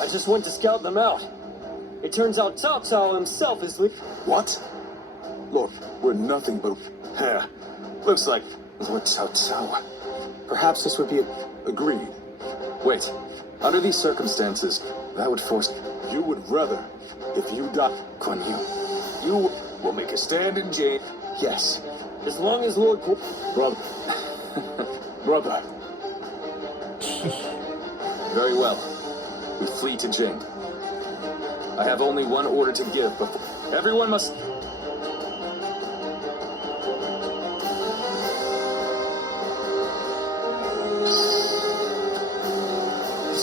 I just went to scout them out. It turns out Cao Cao himself is leaving. What? Look, we're nothing but... Yeah, looks like we're Cao Cao. Perhaps this would be agreed. Wait, under these circumstances, that would force... You would rather, if you die, Kuan Yu. You will make a stand in Jane. Yes. As long as Lord... Brother. Brother. Very well. We flee to Jing. I have only one order to give before... Everyone must...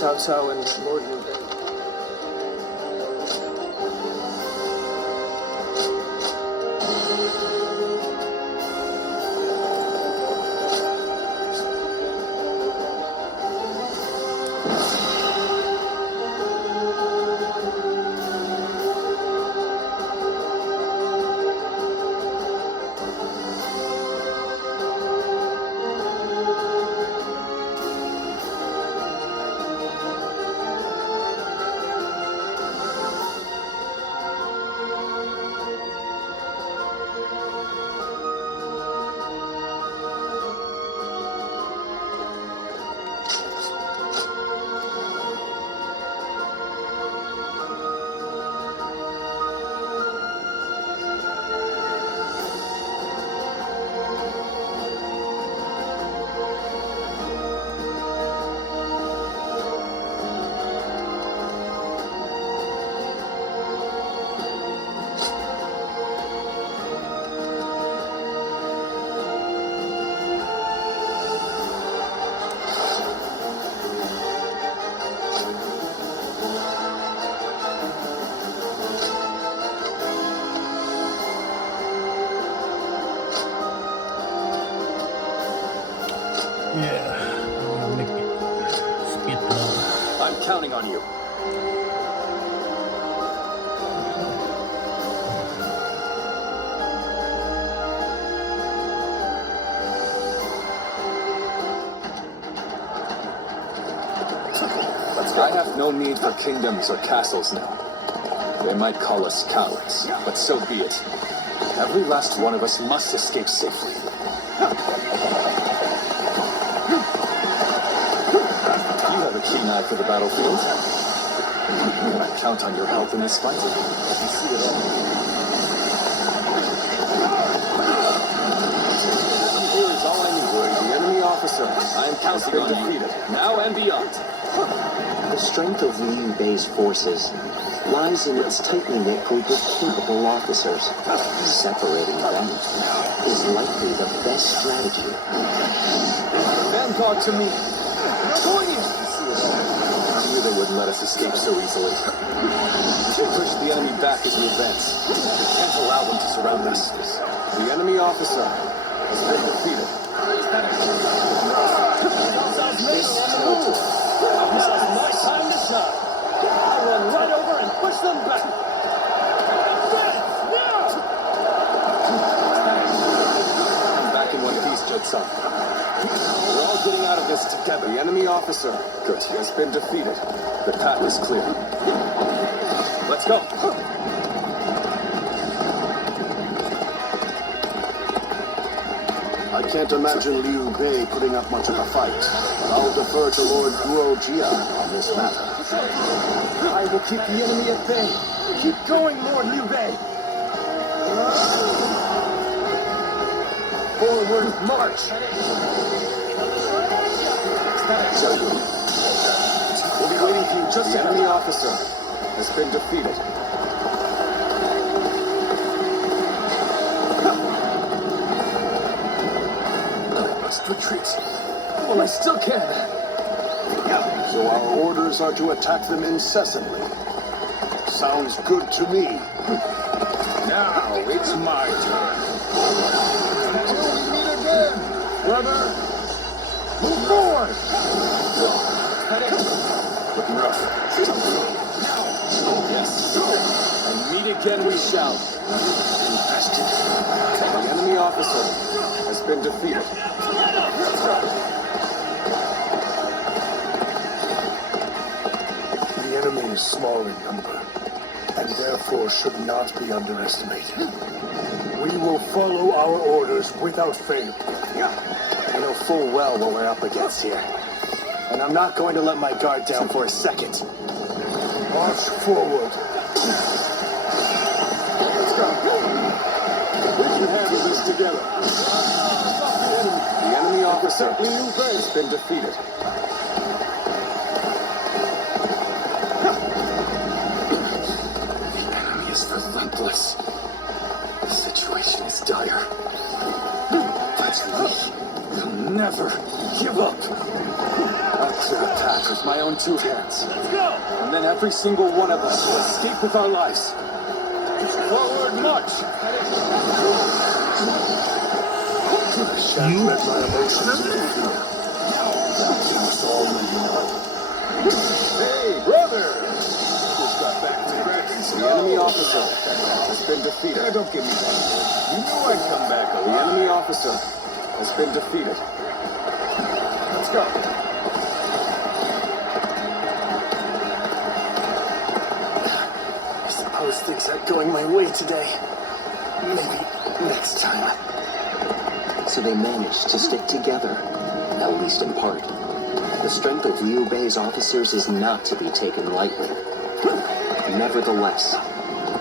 Cao Cao and Lord Wu. I'm counting on you. I have no need for kingdoms or castles now. They might call us cowards, but so be it. Every last one of us must escape safely. You have a keen eye for the battlefield. I count on your help in this fight. You see it all. Here is all I need. The enemy officer. I am counting on you, now and beyond. The strength of Liu Bei's forces lies in its tightly knit group of capable officers. Separating them is likely the best strategy. Then talk to me. You're going in. I knew they wouldn't let us escape so easily. We should push the enemy back as we advance. We can't allow them to surround us. The enemy officer has been defeated. This territory. My time to shine. I'll run right over and push them back. I'm back in one piece, Judson. We're all getting out of this together. The enemy officer, good, has been defeated. The path is clear. Let's go. I can't imagine Liu Bei putting up much of a fight, but I'll defer to Lord Guo Jia on this matter. I will keep the enemy at bay. Keep going, Lord Liu Bei. Forward march. We'll be waiting for you. Just the enemy officer has been defeated. Retreat. Well, I still can. So our orders are to attack them incessantly. Sounds good to me. Now, It's my time. Until we meet again, brother. Move forward. Looking rough. Yes. And meet again we shall. Invested. The enemy officer has been defeated. The enemy is small in number, and therefore should not be underestimated. We will follow our orders without fail. I know full well what we're up against here. And I'm not going to let my guard down for a second. March forward. Let's go. We can handle this together. The enemy officer has been defeated. The enemy is relentless. The situation is dire. But we will never give up. To attack with my own two hands. Let's go! And then every single one of us will escape with our lives. Forward march! I shan't let my emotions interfere. You must all know. Hey, brother! Just got back to bed. The enemy officer has been defeated. Don't give me that. You knew I'd come back The alive. enemy officer has been defeated. Let's go. I suppose things aren't going my way today. Maybe next time. So they managed to stick together, at least in part. The strength of Liu Bei's officers is not to be taken lightly. Nevertheless,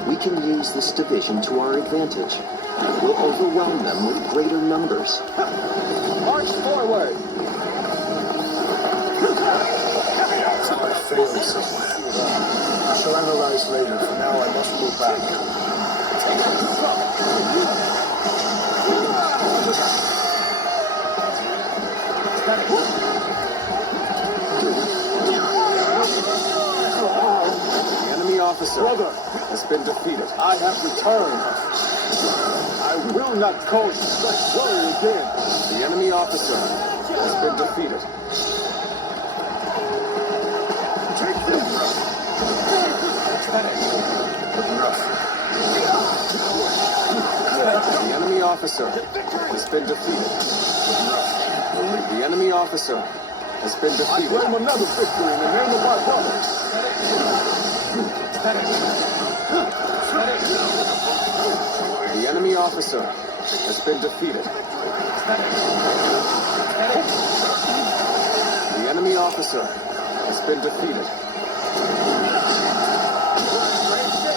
we can use this division to our advantage. We'll overwhelm them with greater numbers. March forward! I failed somewhere. I shall analyze later. For now, I must go back. The enemy officer has been defeated. I have returned. I will not cause such worry again. The enemy officer has been defeated. Take this. Looking rough. The enemy officer has been defeated. The enemy officer has been I defeated. claim another victory in the name of my brothers. The enemy officer has been defeated. The enemy officer has been defeated.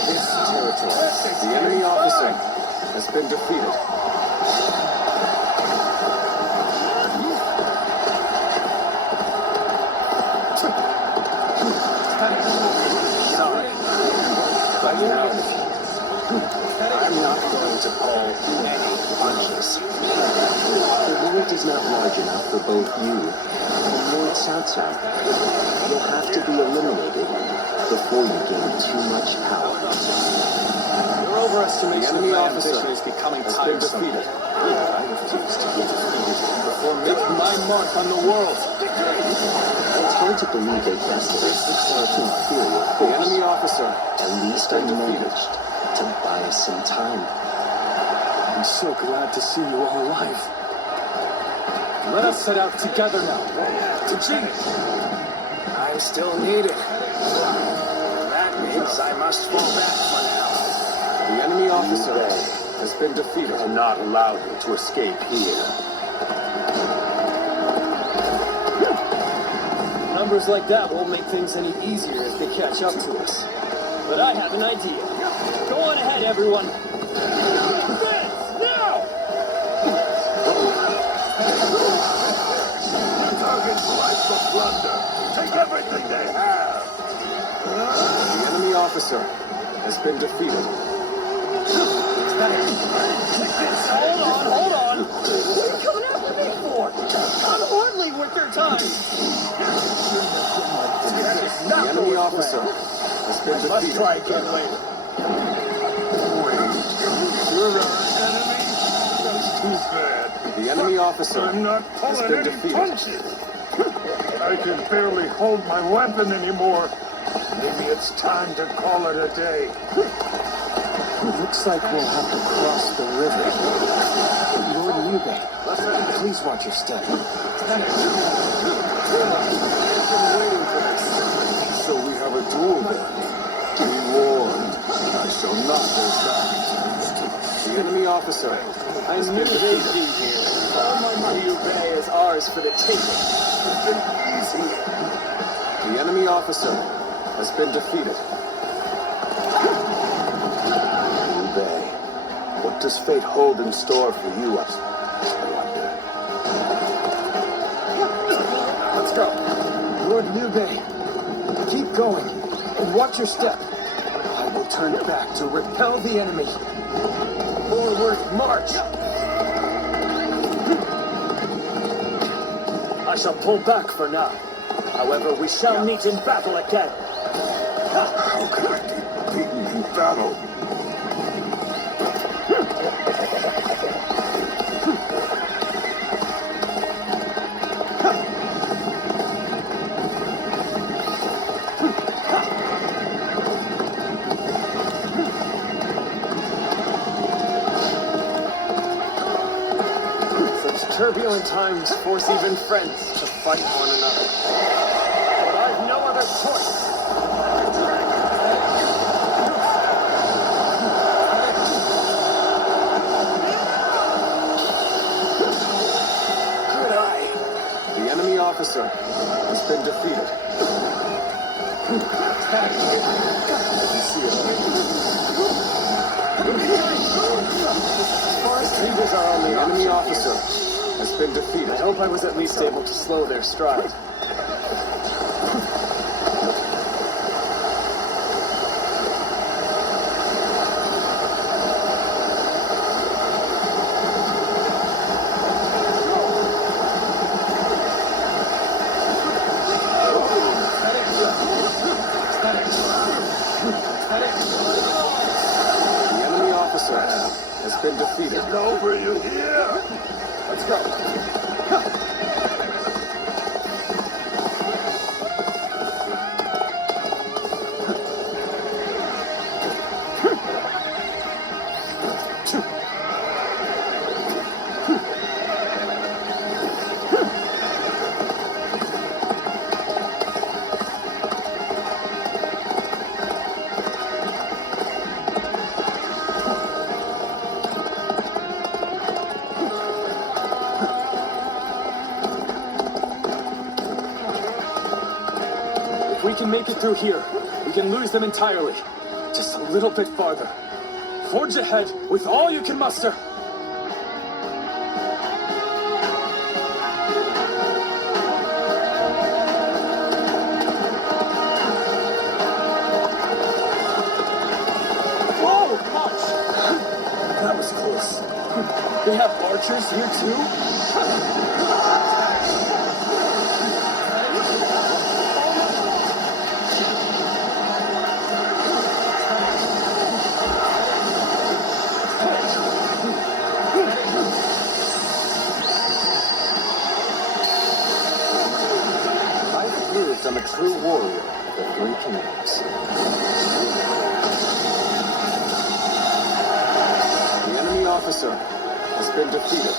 This territory. The enemy officer has been defeated. Sorry, but no. I'm not going to pull any punches. The world is not large enough for both you and Lord Cao Cao. You'll have to be eliminated before you gain too much power. Your overestimation of my ambition is becoming tiresome. I refuse to be defeated before making my mark on the world. It's hard to believe they bested us to inferior The force. enemy officer At least I managed to buy us some time. I'm so glad to see you all alive. Let us set out together now. To Jing. I'm still needed. That means I must fall back for now. The enemy officer has been defeated. And not allow him to escape here. Numbers like that won't make things any easier if they catch up to us. But I have an idea. Go on ahead, everyone. Now! Target's life for plunder. Take everything they have. The enemy officer has been defeated. Hold on. What are you coming after me for? I'm hardly worth their time. The enemy officer has been Let's defeated. try again later. Your You're our enemy? That's too bad. The enemy officer I'm not has pulling been any defeated. punches. I can barely hold my weapon anymore. Maybe it's time to call it a day. Looks like we'll have to cross the river. Lord Liu, please watch your step. So we have a duel then. Be warned, I shall not hold back. The enemy officer I knew they'd be here. All my Wu and Wei is ours for the taking. The enemy officer has been defeated. Wu Wei, what does fate hold in store for you, I wonder? Let's go. Lord Liu, keep going and watch your step. I will turn back to repel the enemy. Forward, march! I shall pull back for now. However, we shall meet in battle again. How can I be beaten in battle? Such turbulent times force even friends to fight one another. But I've no other choice. Good eye. The enemy officer has been defeated. As far as fingers are on The the enemy option officer has been defeated. I hope I was at least able to slow their stride. The enemy officer has been defeated. Over you here. Let's go. If we can make it through here, we can lose them entirely. Just a little bit farther. Forge ahead with all you can muster. Whoa, March! That was close. They have archers here too? I've proved I'm a true warrior of the Three Kingdoms. The enemy officer has been defeated.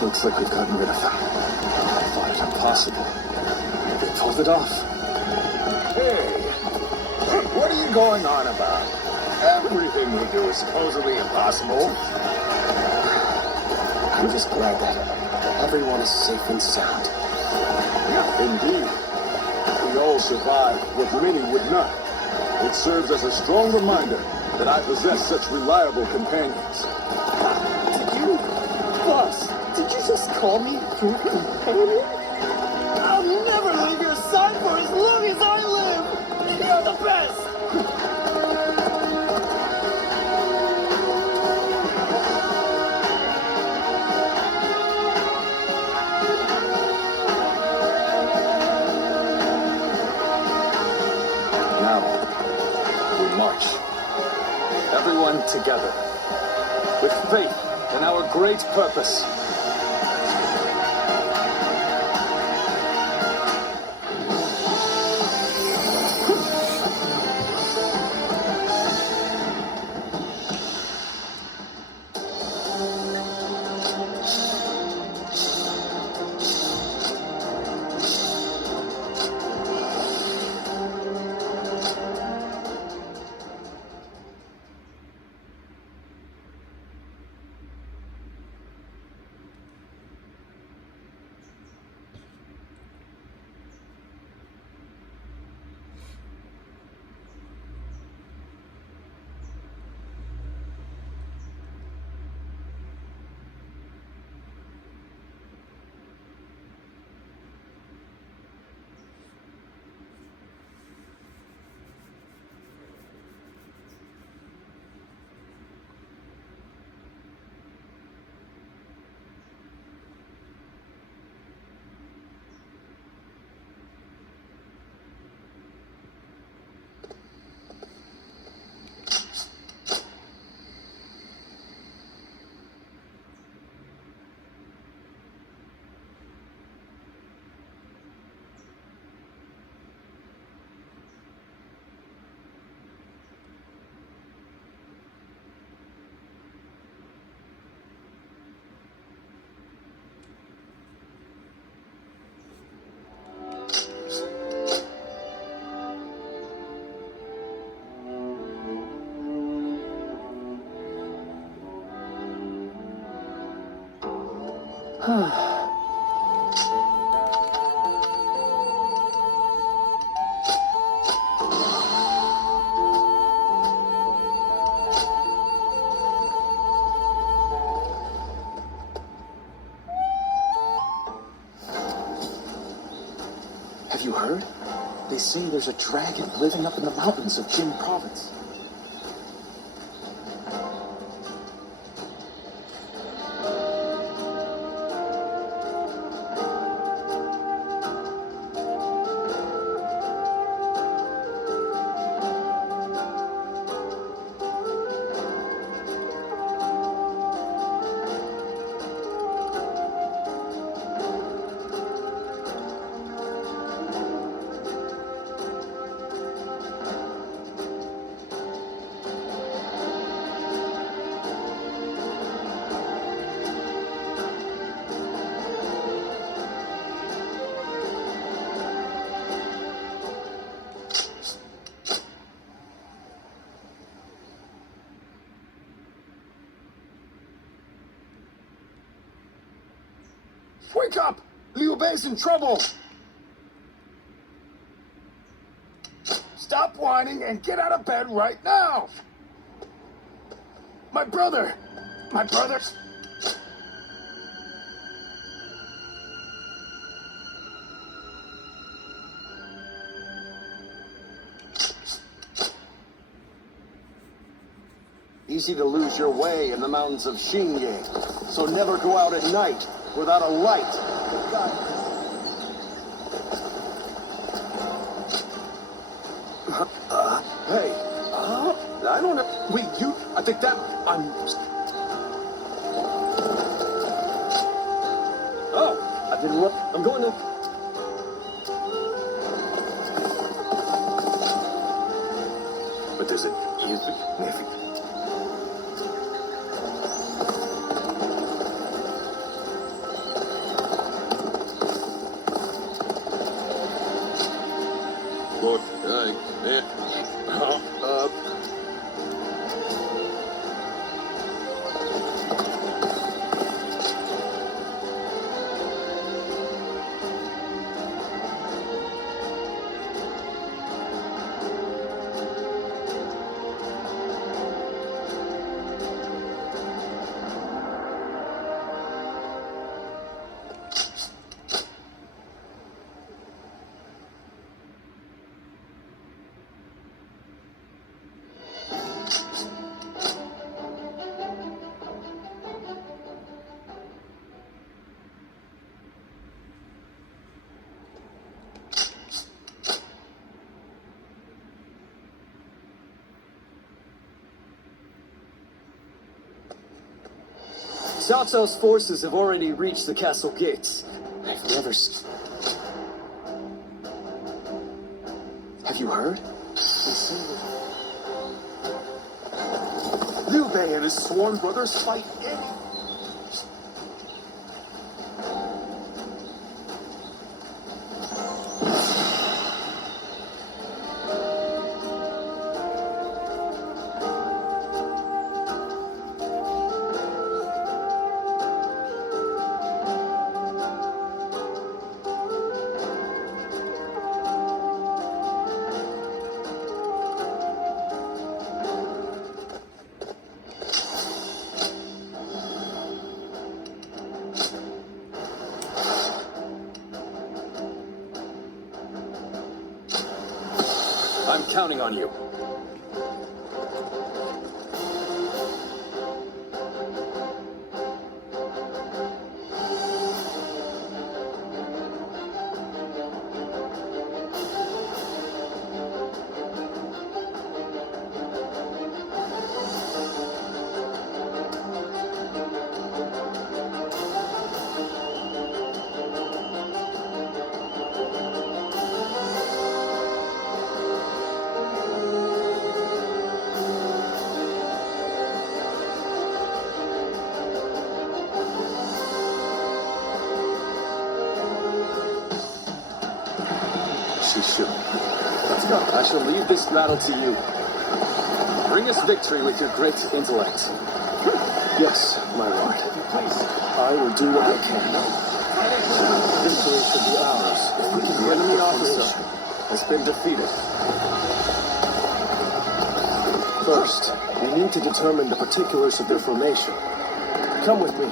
Looks like we've gotten rid of them. I thought it impossible. They pulled it off. Hey, you going on about? Everything we do is supposedly impossible. I'm just glad that everyone is safe and sound. Indeed. We all survived what many would not. It serves as a strong reminder that I possess such reliable companions. Boss, did you just call me your companion? I'll never leave your side for as long as I live! You're the best! Now, we march. Everyone together. With faith in our great purpose. Have you heard? They say there's a dragon living up in the mountains of Jin Province. Wake up! Liu Bei's in trouble! Stop whining and get out of bed right now! My brother! My brother! Easy to lose your way in the mountains of Xingye, so never go out at night without a light. Hey, I don't know. Wait, you? I think that Oh, I've been. I'm going to. But there's a. Look, Cao Cao's forces have already reached the castle gates. I've never... Have you heard? Liu Bei and his sworn brothers fight in... I'm counting on you. Let's go. I shall leave this battle to you. Bring us victory with your great intellect. Yes, my lord. I will do what I can. Victory should be ours. The enemy officer has been defeated. First, we need to determine the particulars of their formation. Come with me.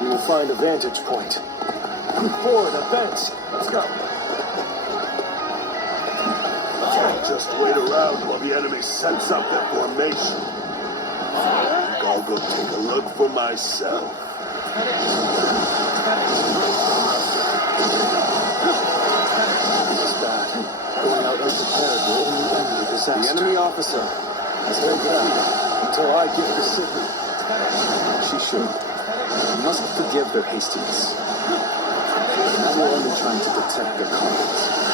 We will find a vantage point. Forward, advance. Let's go. Just wait around while the enemy sets up their formation. I'll go take a look for myself. This is bad. Going out unprepared will only end with disaster. The enemy officer has been defeated until I give the signal. She should. You must forgive their hastiness. Now we're only trying to protect their cause.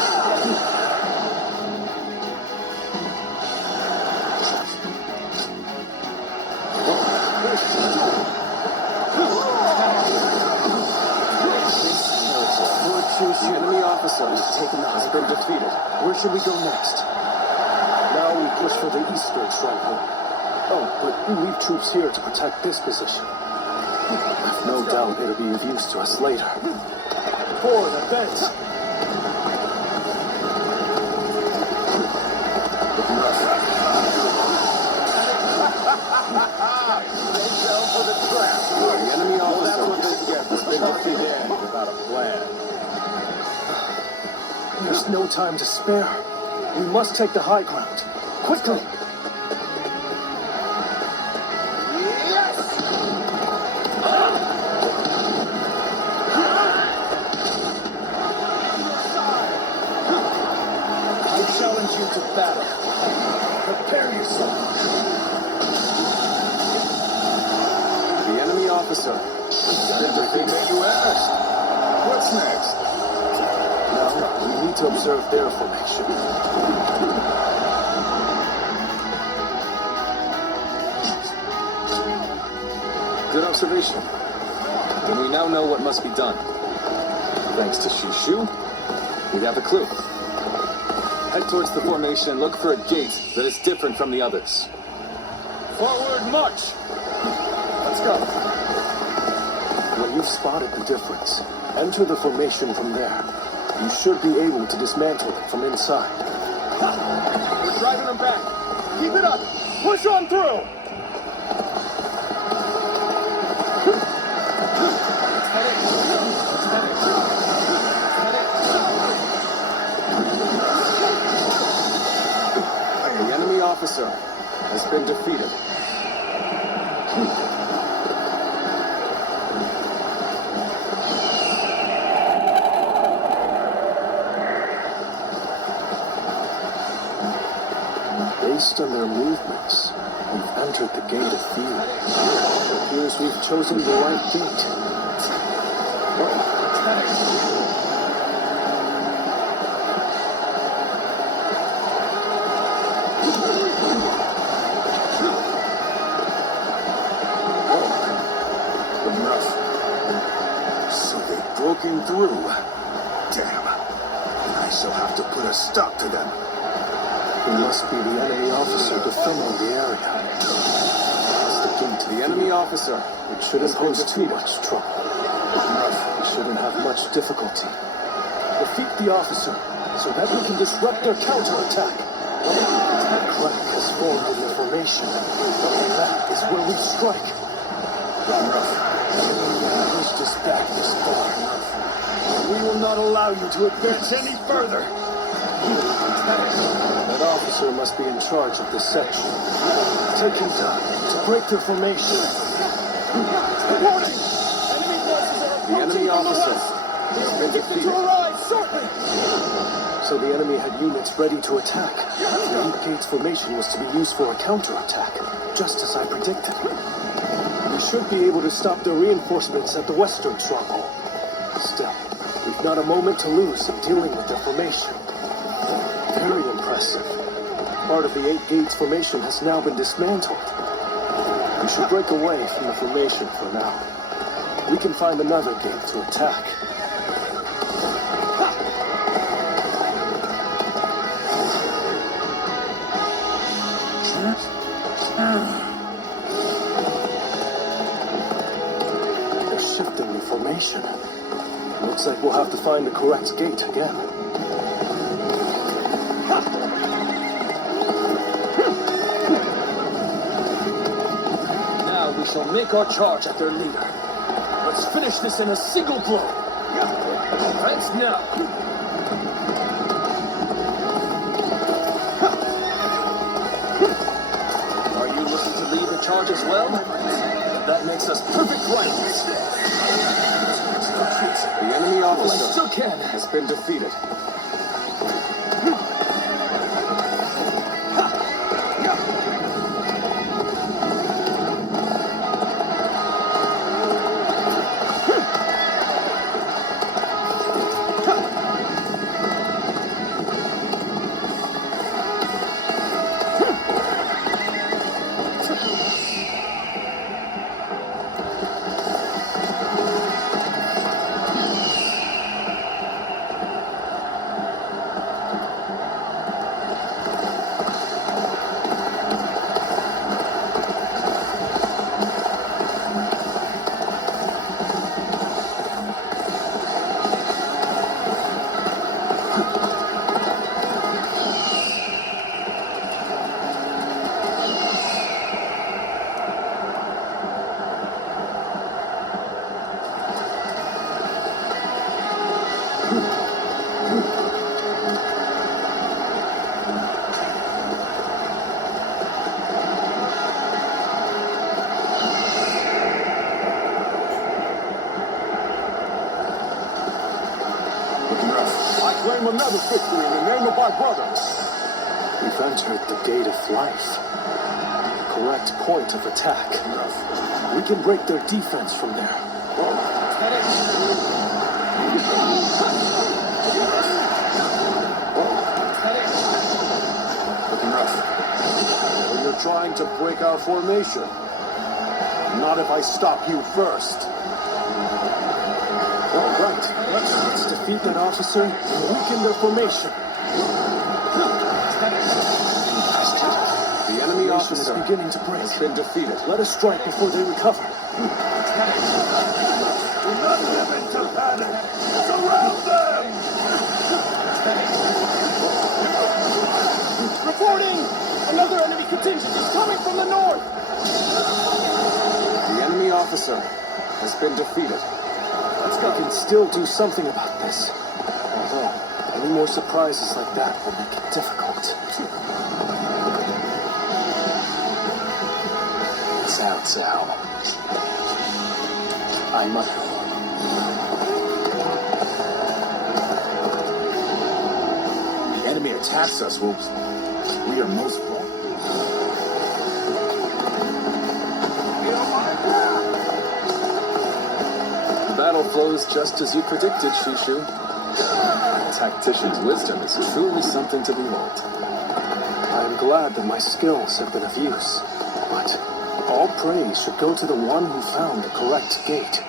The enemy officer has been defeated. Where should we go next? Now we push for the eastern stronghold. Oh, but we leave troops here to protect this position. I've no doubt it'll be of use to us later. Forward, advance! The enemy officer has been defeated without a plan. There's no time to spare. We must take the high ground. Quickly! I challenge you to battle. Prepare yourself. The enemy officer has been defeated. You asked. What's next? We need to observe their formation. Good observation. And we now know what must be done. Thanks to Shishu, we have a clue. Head towards the formation and look for a gate that is different from the others. Forward march! Let's go. When you've spotted the difference, enter the formation from there. You should be able to dismantle it from inside. We're driving them back. Keep it up. Push on through. The enemy officer has been defeated. Based on their movements, we've entered the gate of fear. It appears we've chosen the right gate. So they've broken through. Damn. I shall have to put a stop to them. It must be the enemy officer defending the area. That's the gate to the enemy officer. It shouldn't pose too much trouble. We shouldn't have much difficulty. Defeat the officer so that we can disrupt their counterattack. A crack has formed in their formation. That is where we strike. Pushed us back this far. We will not allow you to advance any further. That officer must be in charge of this section. Taking time to break their formation. Warning! Enemy forces are The enemy officer They're has been predicted to defeated. arrive shortly! So the enemy had units ready to attack. The Elite Gate's formation was to be used for a counterattack, just as I predicted. We should be able to stop the reinforcements at the western stronghold. Still, we've not a moment to lose in dealing with their formation. Very impressive. Part of the 8 Gates formation has now been dismantled. We should break away from the formation for now. We can find another gate to attack. They're shifting the formation. Looks like we'll have to find the correct gate again. Now we shall make our charge at their leader. Let's finish this in a single blow. Advance now. Are you looking to lead the charge as well? That makes us perfect rivals. The enemy officer has been defeated. I claim another victory in the name of my brothers. We've entered the gate of life. The correct point of attack. We can break their defense from there. When you're trying to break our formation. Not if I stop you first. All right. Let's defeat that officer and weaken their formation. The enemy Officer is officer beginning to break. has been defeated. Let us strike before they recover. Do not give in to panic. Surround them! Reporting! Another enemy contingent is coming from the north! The enemy officer has been defeated. We can still do something about this. Although, any more surprises like that will make it difficult. Cao. I must. The enemy attacks us, we are most vulnerable. flows just as you predicted, Shishu. A tactician's wisdom is truly something to behold. I am glad that my skills have been of use, but all praise should go to the one who found the correct gate.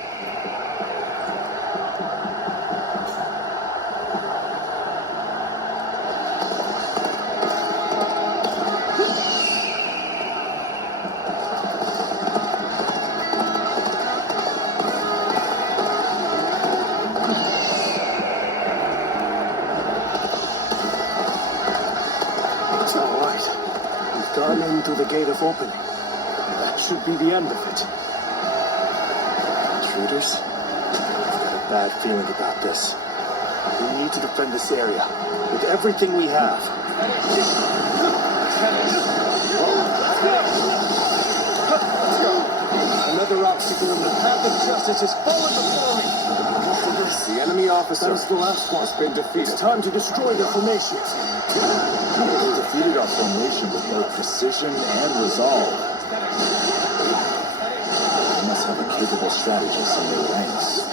Through the gate of opening. That should be the end of it. Intruders? I've got a bad feeling about this. We need to defend this area with everything we have. Another obstacle in the path of justice is fallen before me. The enemy officer That is the last one. has been defeated. It's time to destroy their formations. They defeated our formation with both precision and resolve. They must have a capable strategist in their ranks.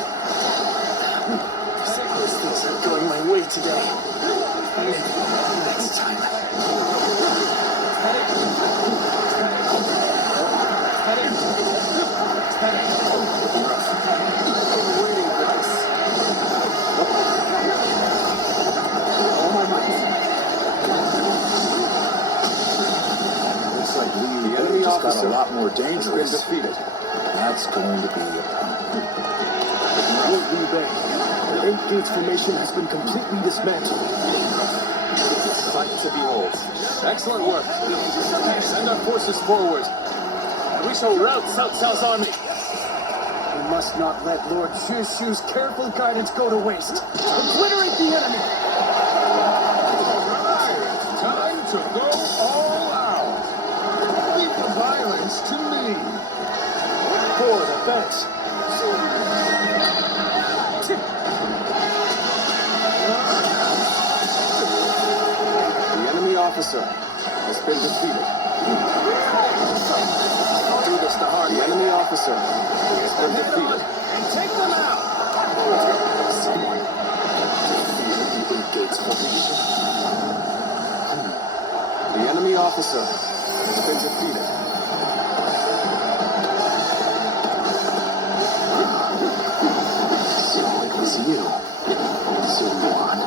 Those things aren't going my way today. Maybe next time. Looks like Lee The enemy just got officer a lot more has been dangerous. defeated. That's going to be a problem. Wu Wei, the 8th Gate's formation has been completely dismantled. Sight to behold. Excellent work. Send our forces forward, and we shall rout Cao Cao's army. We must not let Lord Shishu's careful guidance go to waste. Obliterate the enemy! Time to go all out. Leave the violence to me. For defense. The enemy officer has been defeated. Do this the hard The way. enemy officer has been defeated. And take them out! Someone defeated the 8th Gate's formation. The enemy officer has been defeated. So it was you, Zuluan.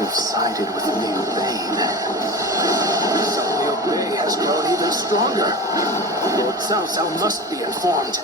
You've sided with Liu Bane. So Liu Bei has grown even stronger. Lord Cao Cao must be informed.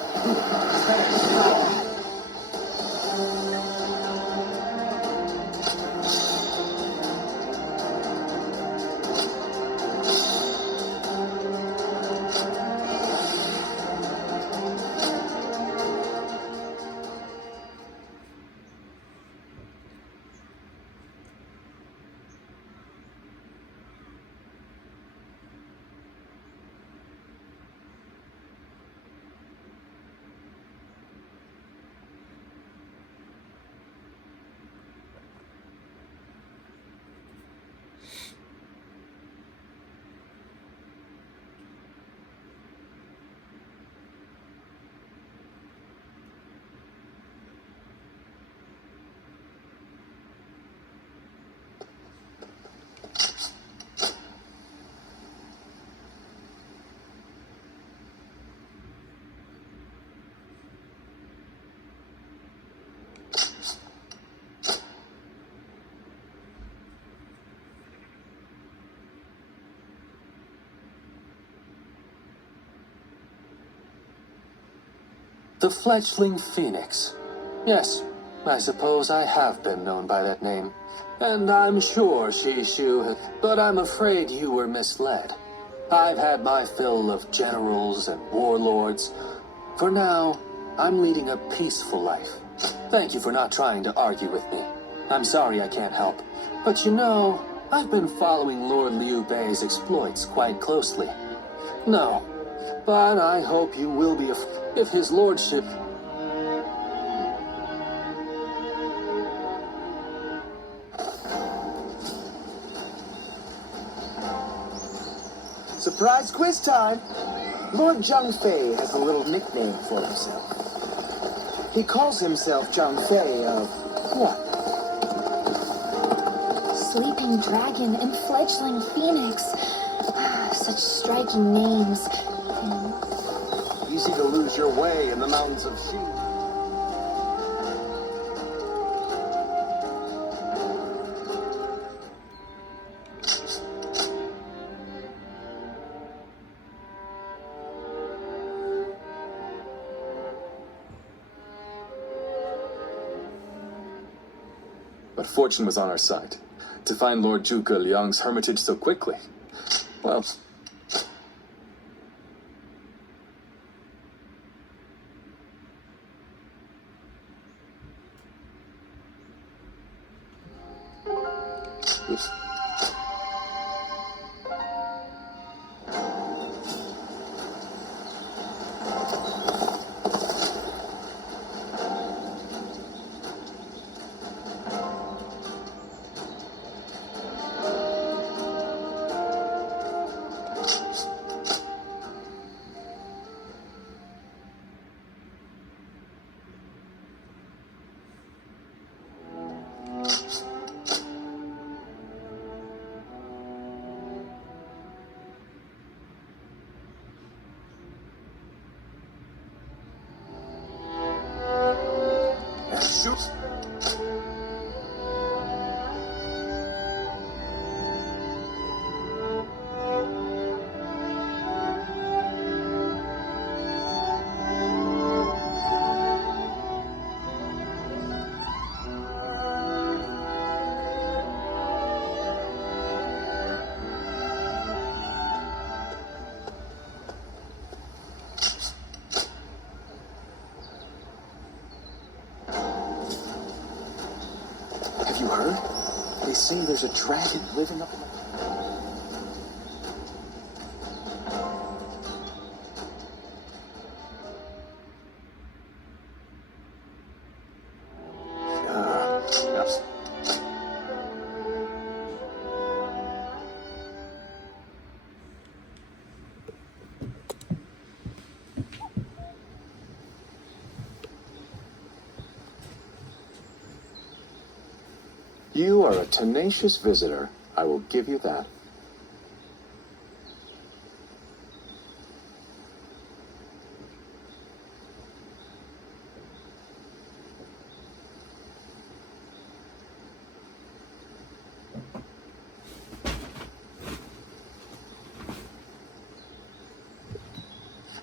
The fledgling phoenix. Yes, I suppose I have been known by that name. And I'm sure Shishu, but I'm afraid you were misled. I've had my fill of generals and warlords. For now, I'm leading a peaceful life. Thank you for not trying to argue with me. I'm sorry I can't help. But you know, I've been following Lord Liu Bei's exploits quite closely. No, but I hope you will be if his lordship... Surprise quiz time! Lord Zhang Fei has a little nickname for himself. He calls himself Zhang Fei of what? Sleeping Dragon and Fledgling Phoenix. Such striking names. Easy to lose your way in the mountains of Xi. But fortune was on our side. To find Lord Zhuge Liang's hermitage so quickly, well... Shoot! Have you heard? They say there's a dragon living up in the... Yes. You are a tenacious visitor. I will give you that.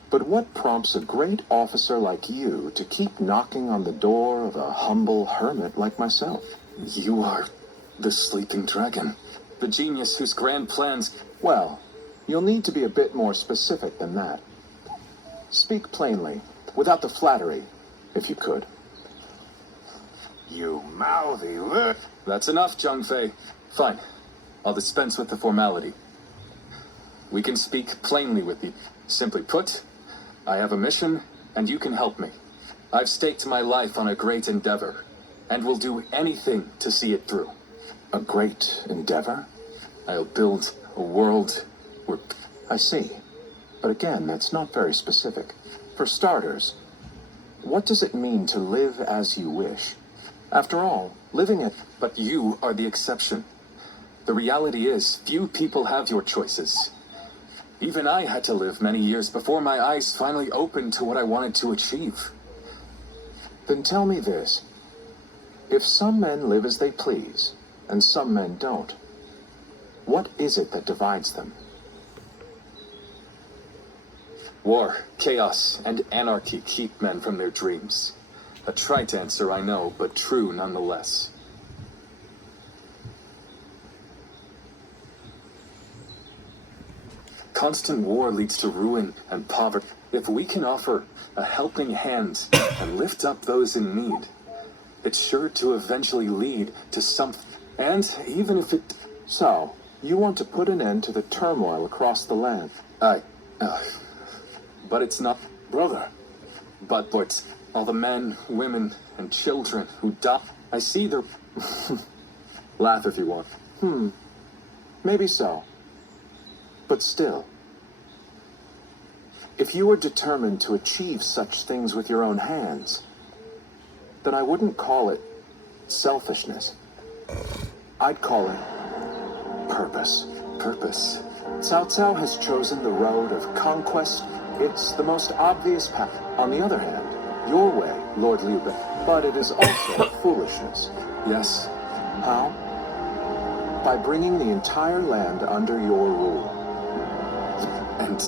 But what prompts a great officer like you to keep knocking on the door of a humble hermit like myself? You are the Sleeping Dragon, the genius whose grand plans... Well, you'll need to be a bit more specific than that. Speak plainly, without the flattery, if you could. You mouthy lick. That's enough, Zhang Fei. Fine. I'll dispense with the formality. We can speak plainly with you. Simply put, I have a mission, and you can help me. I've staked my life on a great endeavor, and will do anything to see it through. A great endeavor? I'll build a world where... I see. But again, that's not very specific. For starters, what does it mean to live as you wish? After all, living it... But you are the exception. The reality is, few people have your choices. Even I had to live many years before my eyes finally opened to what I wanted to achieve. Then tell me this. If some men live as they please, and some men don't, what is it that divides them? War, chaos, and anarchy keep men from their dreams. A trite answer, I know, but true nonetheless. Constant war leads to ruin and poverty. If we can offer a helping hand and lift up those in need, it's sure to eventually lead to something. And even if it... So, you want to put an end to the turmoil across the land? But it's not... Brother. But all the men, women, and children who die... I see their... Laugh if you want. Maybe so. But still, if you were determined to achieve such things with your own hands, then I wouldn't call it selfishness. I'd call it purpose. Purpose. Cao Cao has chosen the road of conquest. It's the most obvious path. On the other hand, your way, Lord Liu Bei, but it is also foolishness. Yes. How? By bringing the entire land under your rule. And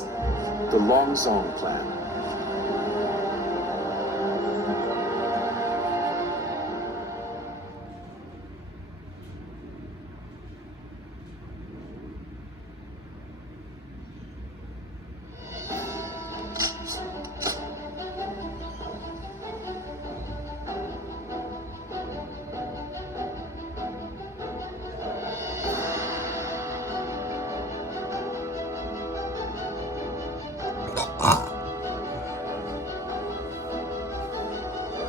The Longzong plan.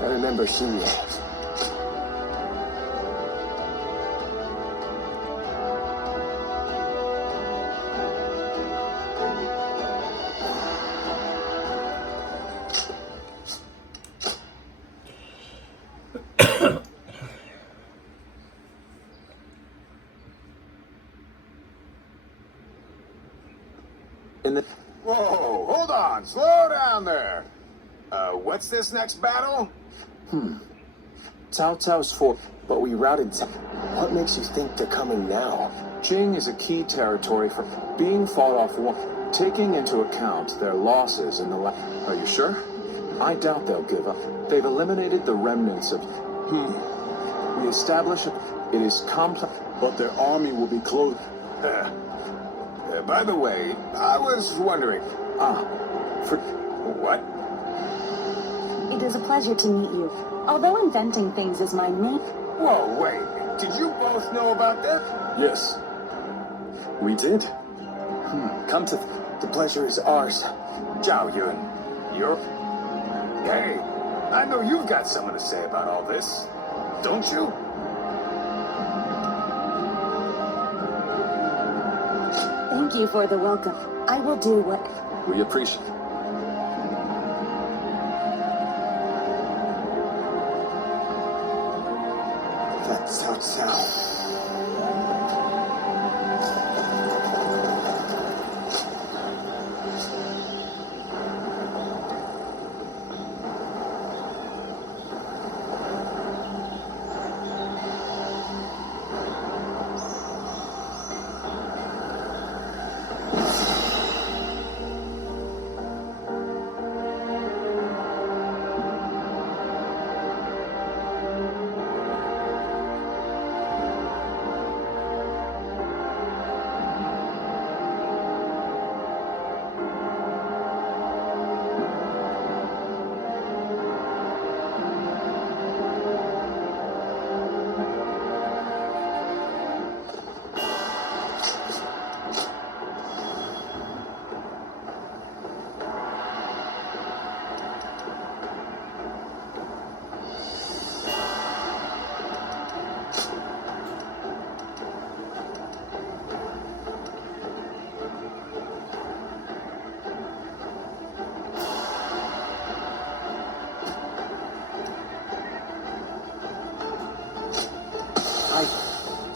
I remember Xinye. In the Whoa, hold on, slow down there. What's this next battle? Cao Cao's fort, But we routed Cao. What makes you think they're coming now? Jing is a key territory for being fought off one, taking into account their losses in the are you sure? I doubt they'll give up. They've eliminated the remnants of. We establish it. It is complex. But their army will be close. By the way, I was wondering. For What? It is a pleasure to meet you. Although inventing things is my main... Whoa, wait. Did you both know about this? Yes. We did. Come to... The pleasure is ours. Zhao Yun, you're... Hey, I know you've got something to say about all this, don't you? Thank you for the welcome. I will do what... We appreciate... That's Cao Cao.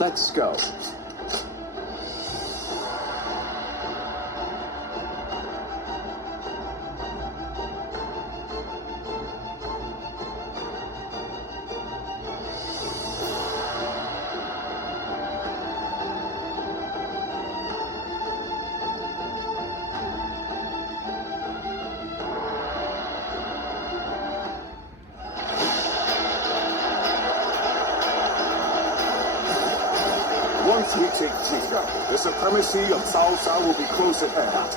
Let's go. Once we take Jing, the supremacy of Cao Cao will be close at hand.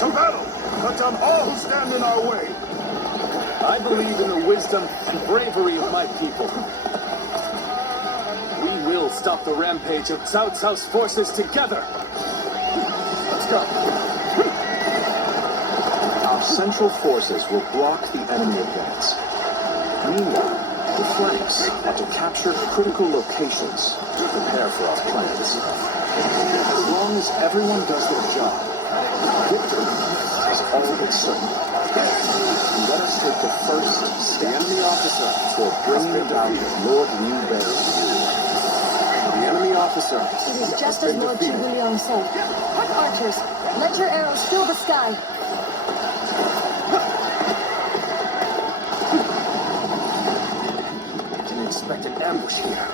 To battle! Cut down all who stand in our way! I believe in the wisdom and bravery of my people. We will stop the rampage of Cao Cao's forces together. Let's go. Our central forces will block the enemy advance. Meanwhile, the flanks are to capture critical locations to prepare for our plans. As long as everyone does their job, victory is all but certain. Let us take the first step. The enemy officer for bringing about Lord Wu Wei. The enemy officer. It is just as Lord Zhuge said. Heck, archers, let your arrows fill the sky. Didn't expect an ambush here.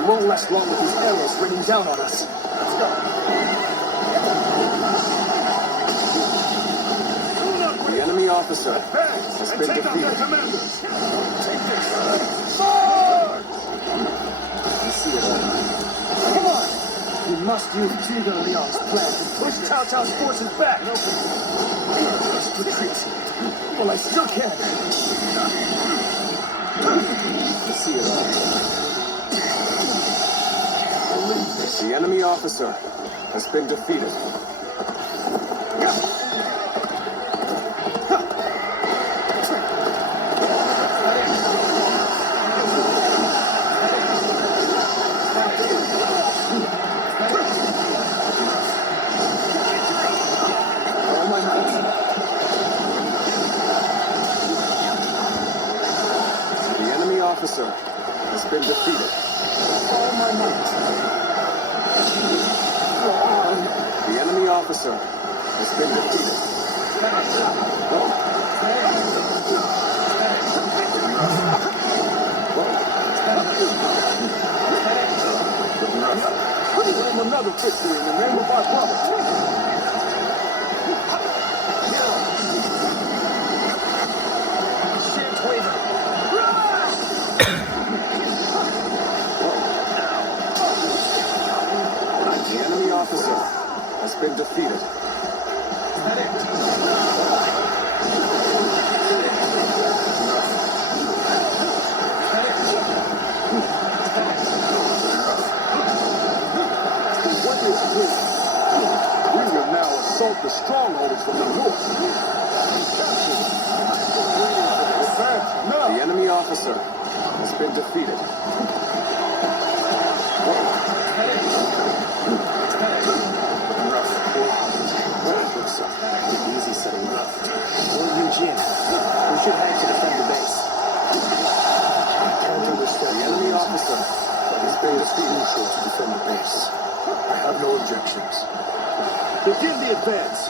We won't last long with these arrows raining down on us. Let's go. The enemy officer has been defeated. You see it all. Come on! We must use Zhuge Liang's plan to push Cao Cao's forces back. Let's retreat. Well, I still can. You see it all. The enemy officer has been defeated. Officer has been defeated. All my might. The enemy officer has been defeated. Claim another victory in the name of our brother. Officer has been defeated. What is this? We will now assault the strongholds from the north. The enemy officer has been defeated. Easy setting up. Lord Eugene, we should head to defend the base. I can't understand. The enemy officer has been defeated. Crucial to defend the base. I have no objections. Begin the advance.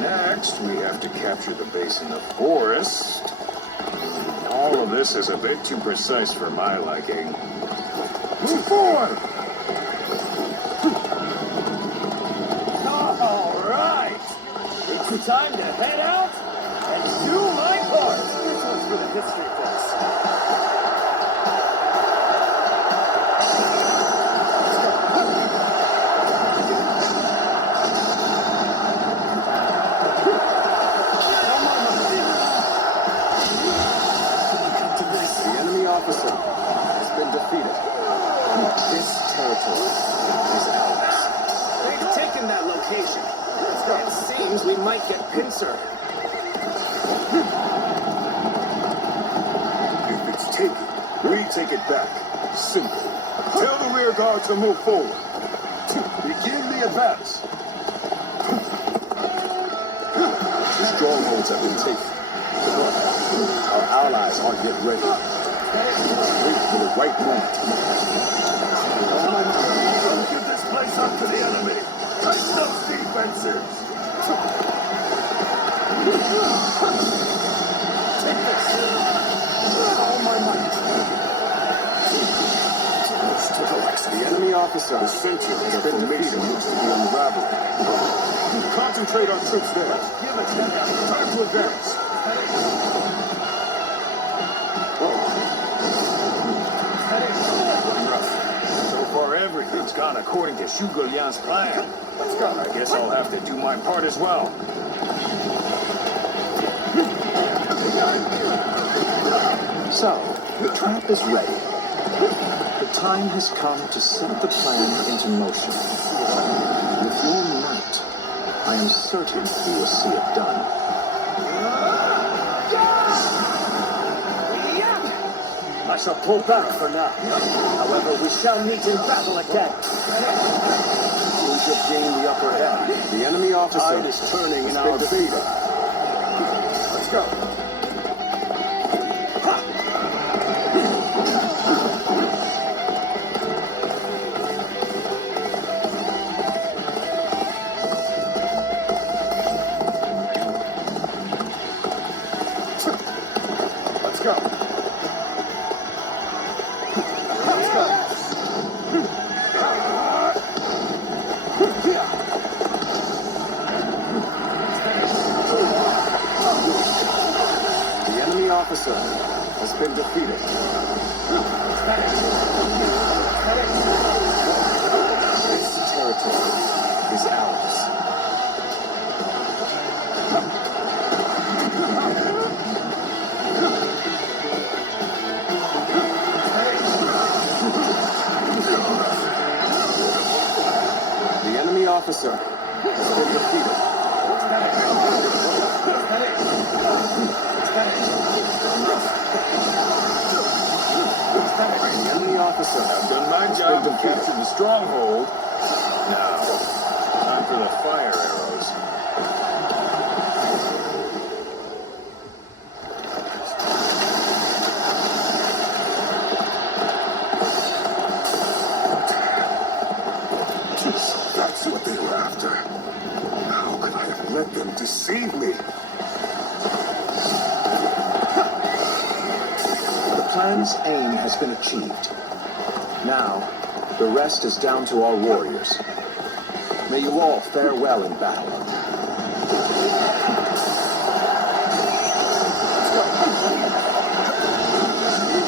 Next, we have to capture the base in the forest. All of this is a bit too precise for my liking. Move forward! All right. It's time to head out and do my part. This one's for the history books. The enemy officer has been defeated. This territory is ours. They've taken that location. It seems we might get pincered. If it's taken, we take it back. Simple. Tell the rear guard to move forward. Begin the advance. The strongholds have been taken. Our allies aren't yet ready. Wait for the right moment. Give this place up to the enemy. Tighten those defenses. Take this. All my might. The enemy officer The center of the formation looks to be unraveling. Concentrate our troops there. Give it time to advance. So far, everything's gone according to Zhuge Liang's plan. Let's go. I guess I'll have to do my part as well. So, the trap is ready. The time has come to set the plan into motion. With your might, I am certain you will see it done. I shall pull back for now. However, we shall meet in battle again. We should gain the upper hand. The enemy officer Tide is turning in our favor. Let's go. Let's go. Let's go. The enemy officer has been defeated. This territory is ours. The enemy officer has been defeated. The enemy officer I've done my job and captured the stronghold. Now, time for the fire arrows. That's what they were after. How could I have let them deceive me? The plan's aim has been achieved. Now, the rest is down to our warriors. May you all fare well in battle. We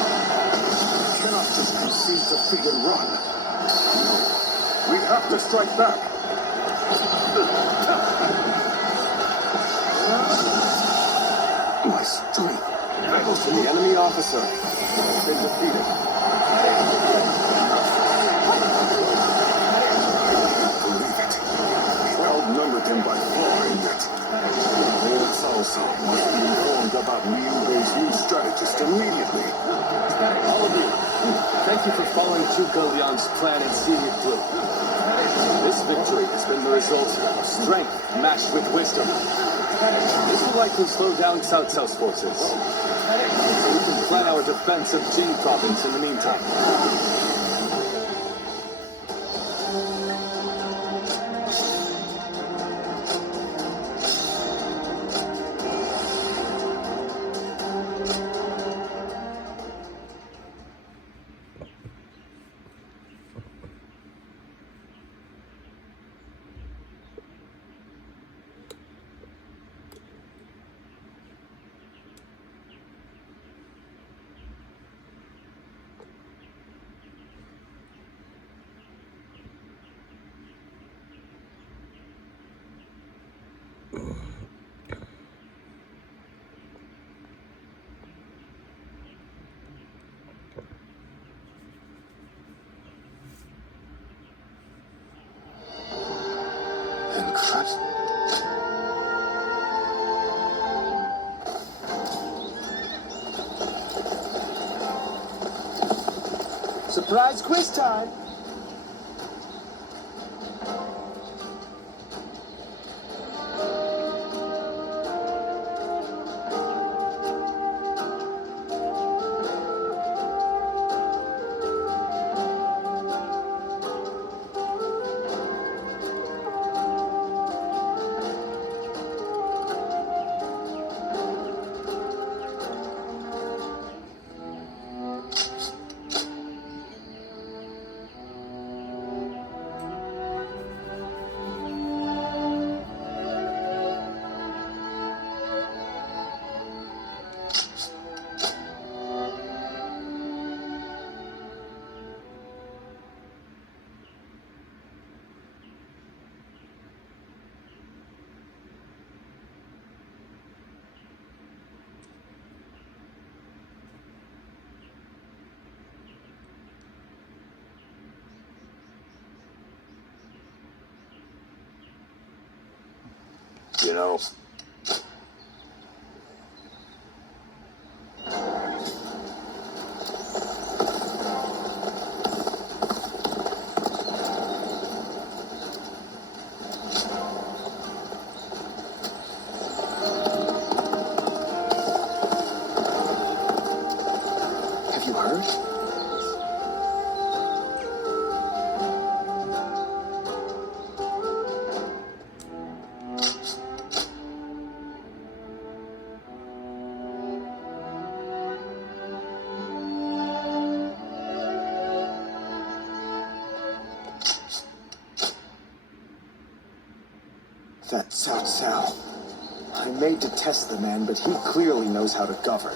cannot just concede defeat and run. We have to strike back. My strength. The enemy officer has been defeated. Believe it. We outnumbered them by far, and yet Lord Salsa must be informed about Wu and Wei's new strategist immediately. All of you, thank you for following Zhuge Liang's plan and seeing it through. This victory has been the result of strength matched with wisdom. This will likely slow down Cao Cao's forces, so we can plan our defense of Jing province in the meantime. Surprise quiz time! You know, That Cao Cao. I may detest the man, but he clearly knows how to govern.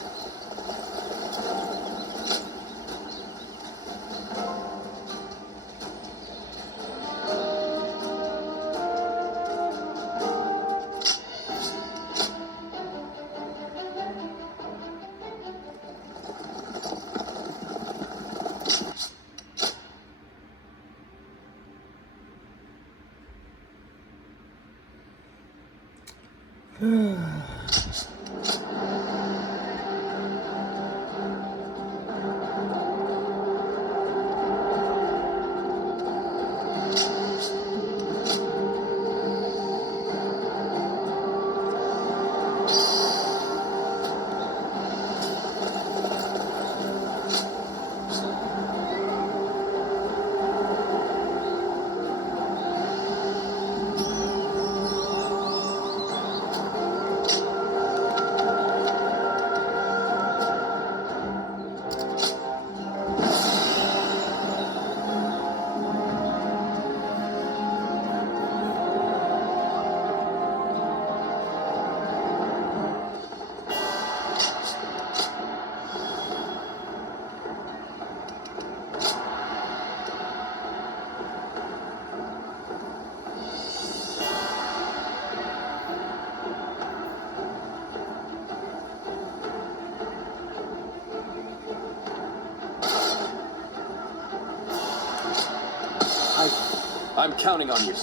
I'm counting on you.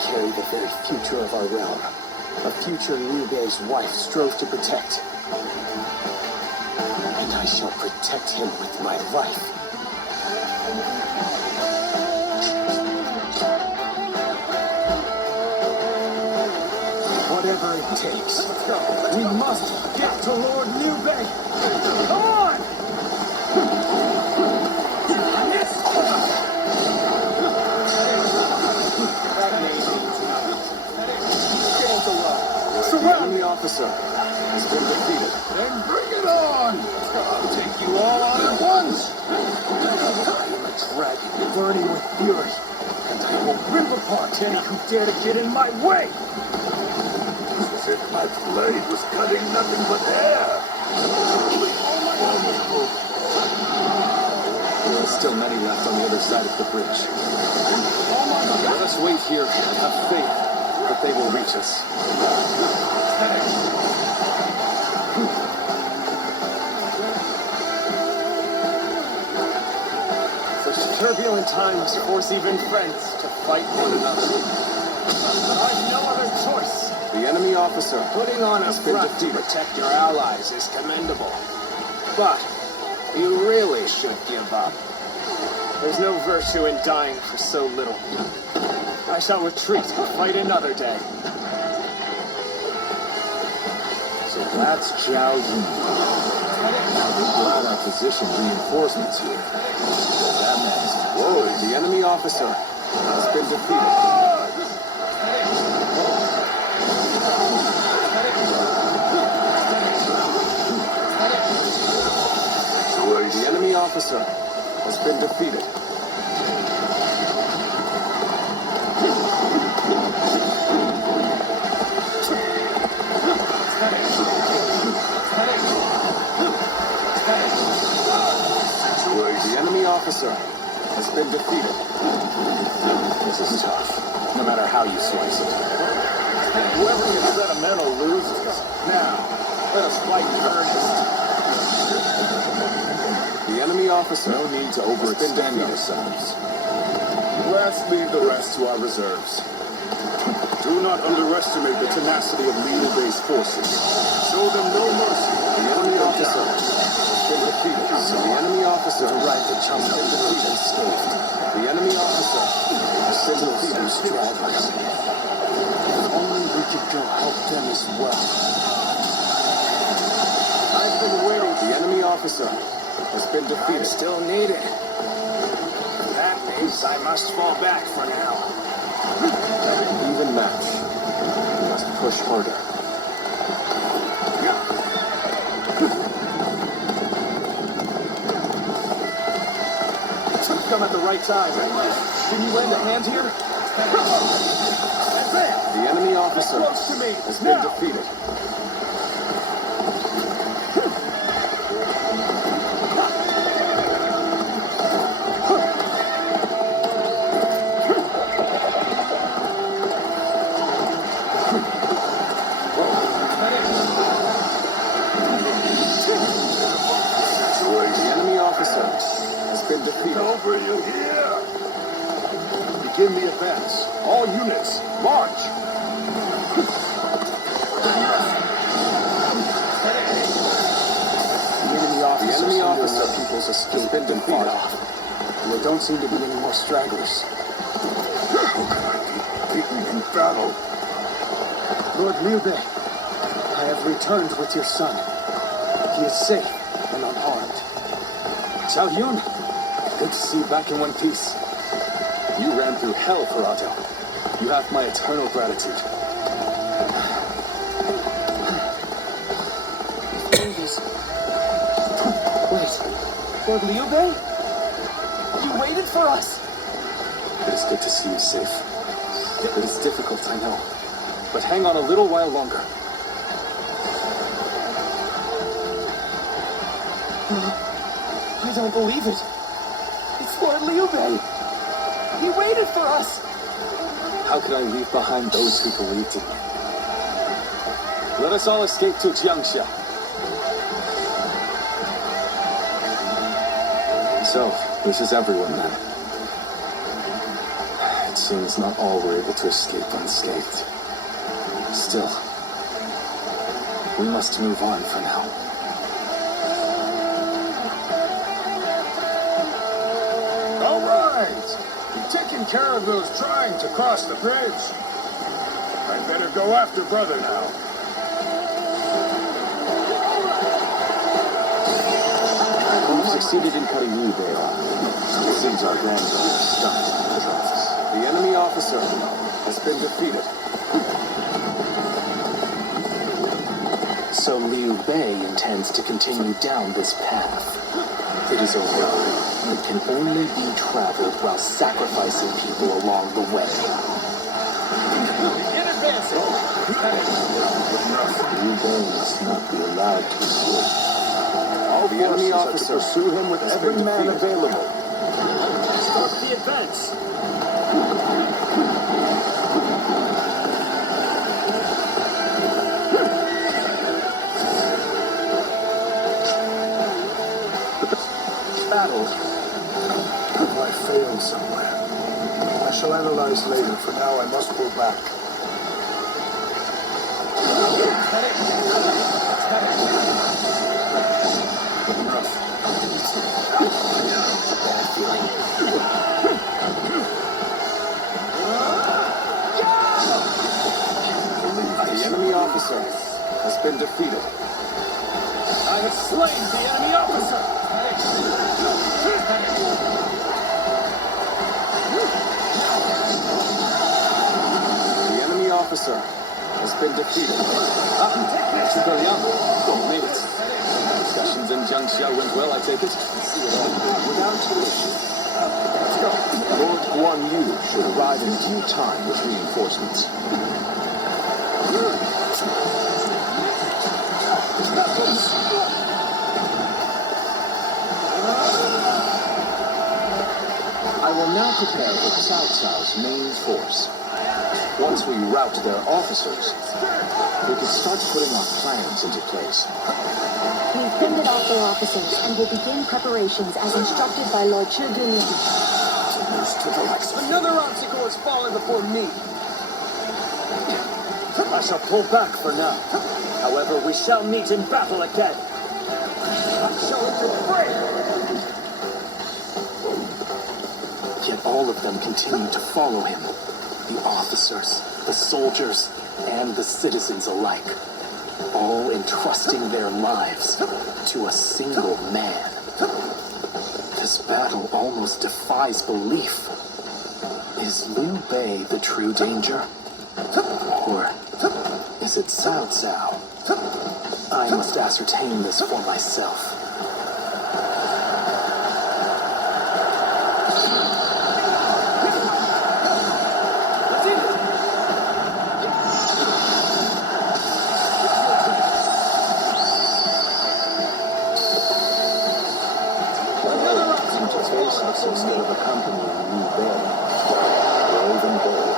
Carry the very future of our realm, a future Liu Bei's wife strove to protect. And I shall protect him with my life. Whatever it takes, we must get to Lord Liu Bei. Come on! Surround the officer. Has been defeated. Then bring it on! I'll take you all on at once! I am a dragon burning with fury, and I will rip apart any who dare to get in my way! As if my blade was cutting nothing but air! Wonderful! There are still many left on the other side of the bridge. Let us wait here and have faith that they will reach us. Such turbulent times force even friends to fight one another. But I've no other choice. The enemy officer Putting on a front to protect your allies is commendable. But you really should give up. There's no virtue in dying for so little. I shall retreat and fight another day. So that's Zhao Yun. Now we brought our position reinforcements here. That next. Whoa, the enemy officer has been defeated. The enemy officer has been defeated. The enemy officer has been defeated. This is tough, no matter how you slice it. Whoever gets sentimental loses. Now, let us fight in earnest. The enemy officer. No need to overextend ourselves. Let's leave the rest to our reserves. Do not underestimate the tenacity of Liu Bei's forces. Show them no mercy. The enemy officer has been defeated. The enemy officer arrived at Chum's village unscathed. The enemy officer has been defeated. Stragglers. If only we could go help them as well. I've been waiting. The enemy officer has been defeated. Still needed. That means I must fall back for now. Even match. We must push harder. Come at the right time. Can you lend a hand here? The enemy officer Close to me. has been Now. defeated. The enemy officer has been defeated. Over you here. Begin the advance. All units, march. The enemy officer has been defeated. There don't seem to be any more stragglers. Beaten in battle. Lord Liu Bei, I have returned with your son. He is safe and unharmed. Xiao Yun, good to see you back in one piece. You ran through hell for Otto. You have my eternal gratitude. Wait, Lord Liu Bei? You waited for us? It is good to see you safe. It is difficult, I know. But hang on a little while longer. I don't believe it. It's Lord Liu Bei. He waited for us. How could I leave behind those who believed in me? Let us all escape to Jiangxia. So, this is everyone then. It seems not all were able to escape unscathed. Still, we must move on for now. All right. You've taken care of those trying to cross the bridge. I'd better go after brother now. We've succeeded in cutting Liu Bei off. It seems our grandfather is stuck in the troughs. The enemy officer has been defeated. So Liu Bei intends to continue down this path. It is a road that can only be traveled while sacrificing people along the way. Liu Bei must not be allowed to escape. All The enemy forces are to officer pursue him with has every been man defeated. available. Start the advance. Battle. Have I failed somewhere? I shall analyze later. For now, I must pull back. The enemy officer has been defeated. I have slain the enemy officer. The enemy officer has been defeated. Made it. Discussions in Jiangxia went well, I take it. Without issue. Lord Guan Yu should arrive in due time with reinforcements. I will now prepare for Cao Cao's main force. Once we rout their officers, we can start putting our plans into place. We've fended off their officers and will begin preparations as instructed by Lord Children. Another obstacle has fallen before me. I shall pull back for now. However, we shall meet in battle again. I shall fray. Yet all of them continue to follow him. The officers, the soldiers, and the citizens alike. All entrusting their lives to a single man. This battle almost defies belief. Is Liu Bei the true danger? Or is it Cao Cao? I must ascertain this for myself. Instead of accompanying Liu Bei, brave and bold.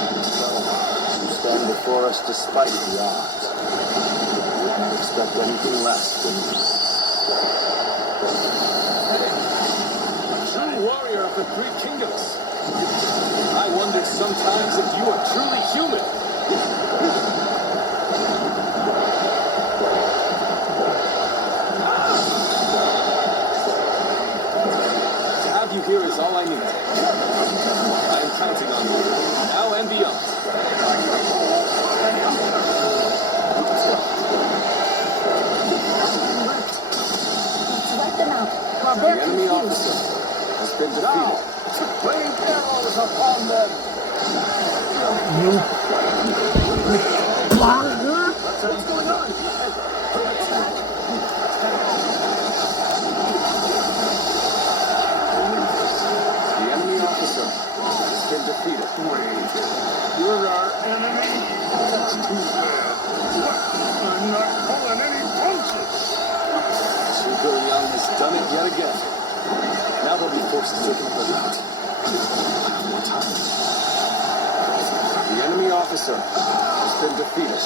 You stand before us despite the odds. We wouldn't expect anything less than Warrior of the Three Kingdoms. I wondered sometimes if you are truly human. To have you here is all I need. I am counting on you, now and beyond. Let's wipe them out while The they're enemy confused. officer has been defeated. rain arrows upon them. What's going on? The enemy officer has been defeated. You're our enemy? That's too bad. I'm not pulling any punches. Zhuge Liang has done it yet again. Now they'll be forced to take another route. More time. The enemy officer has been defeated.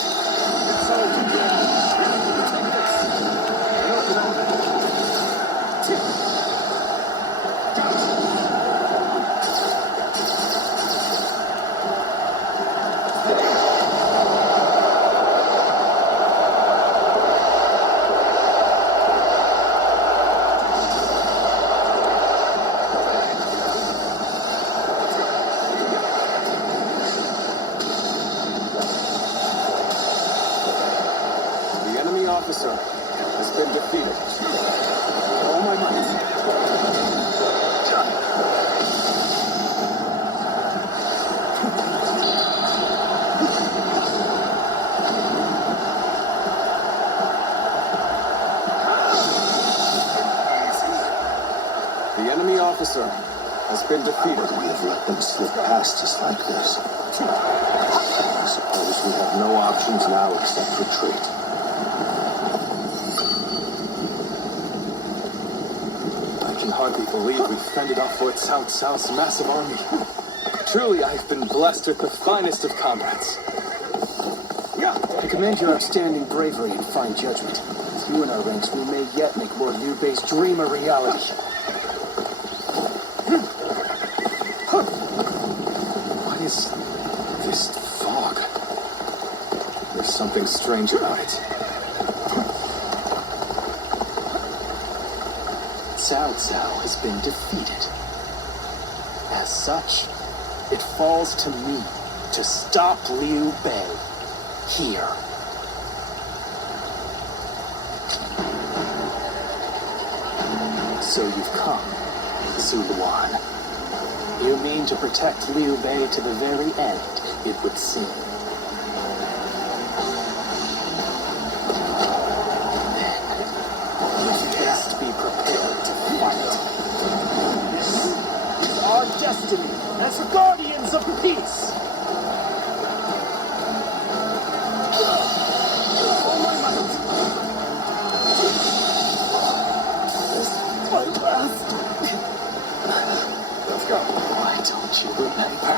The enemy officer has been defeated. All my might. The enemy officer has been defeated. We have let them slip past us like this. I suppose we have no options now except retreat. I can hardly believe we've fended off Lord Cao Cao's massive army. Truly, I've been blessed with the finest of comrades. I commend your outstanding bravery and fine judgment. With you in our ranks, we may yet make Lord Liu Bei's dream a reality. What is this fog? There's something strange about it. Cao Cao has been defeated. As such, it falls to me to stop Liu Bei here. So you've come, Zuluan. You mean to protect Liu Bei to the very end, it would seem. Then, best be prepared to fight. This is our destiny as the guardians of peace. remember.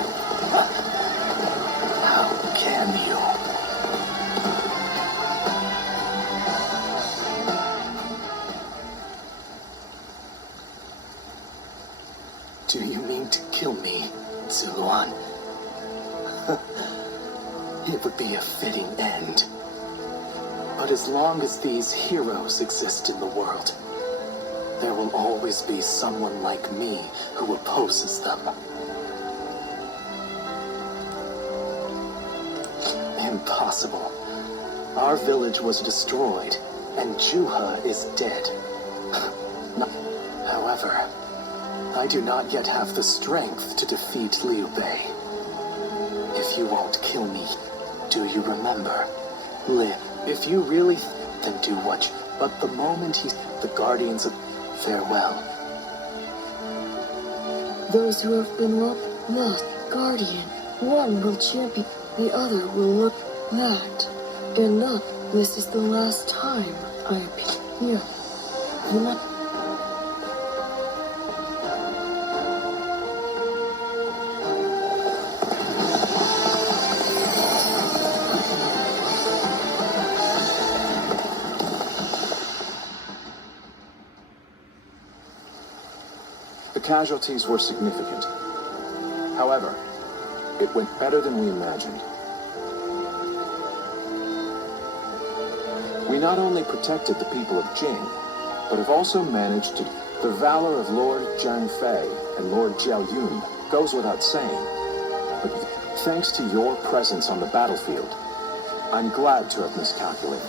How can you? Do you mean to kill me, Zuluan? It would be a fitting end. But as long as these heroes exist in the world, there will always be someone like me who opposes them. Impossible. Our village was destroyed, and Juha is dead. However, I do not yet have the strength to defeat Liu Bei. If you won't kill me, do you remember? Live. If you really then do what you... But the moment the Guardians of... Farewell. Those who have been lost, Guardian. One will champion, the other will look that. Enough. This is the last time I appear here. You might... The casualties were significant. However, it went better than we imagined. We not only protected the people of Jing, but have also managed to... The valor of Lord Zhang Fei and Lord Jiao Yun goes without saying. But thanks to your presence on the battlefield, I'm glad to have miscalculated.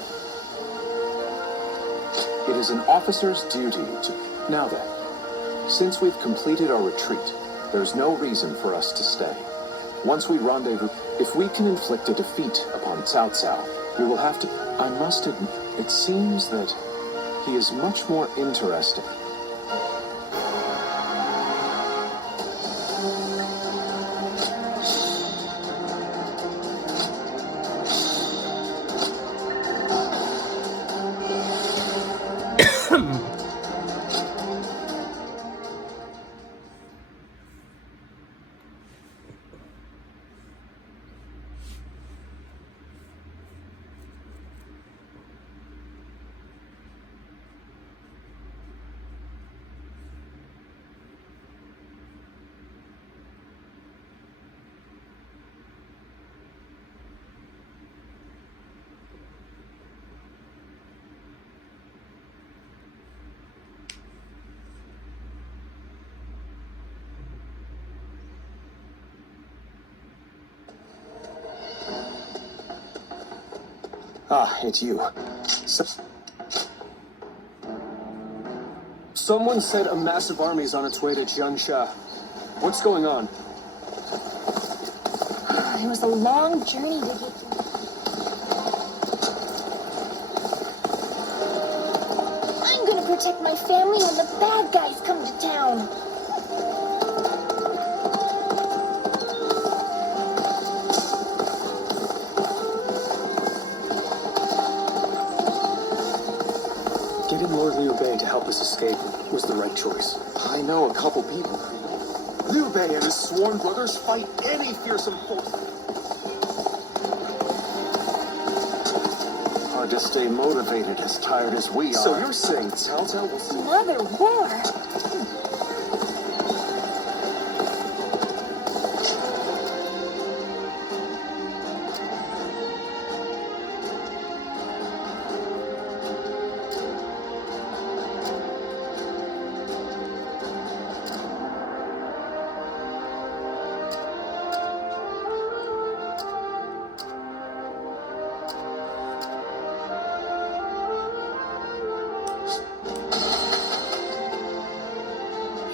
It is an officer's duty to... Now then, since we've completed our retreat, there's no reason for us to stay. Once we rendezvous, if we can inflict a defeat upon Cao Cao, we will have to... I must admit, it seems that he is much more interesting. Ah, it's you. Someone said a massive army is on its way to Jiansha. What's going on? It was a long journey to get... I'm gonna protect my family when the bad guys come to town. Getting Lord Liu Bei to help us escape was the right choice. I know a couple people. Liu Bei and his sworn brothers fight any fearsome force. Hard to stay motivated as tired as we are. So you're saying Cao Cao will see... Another war.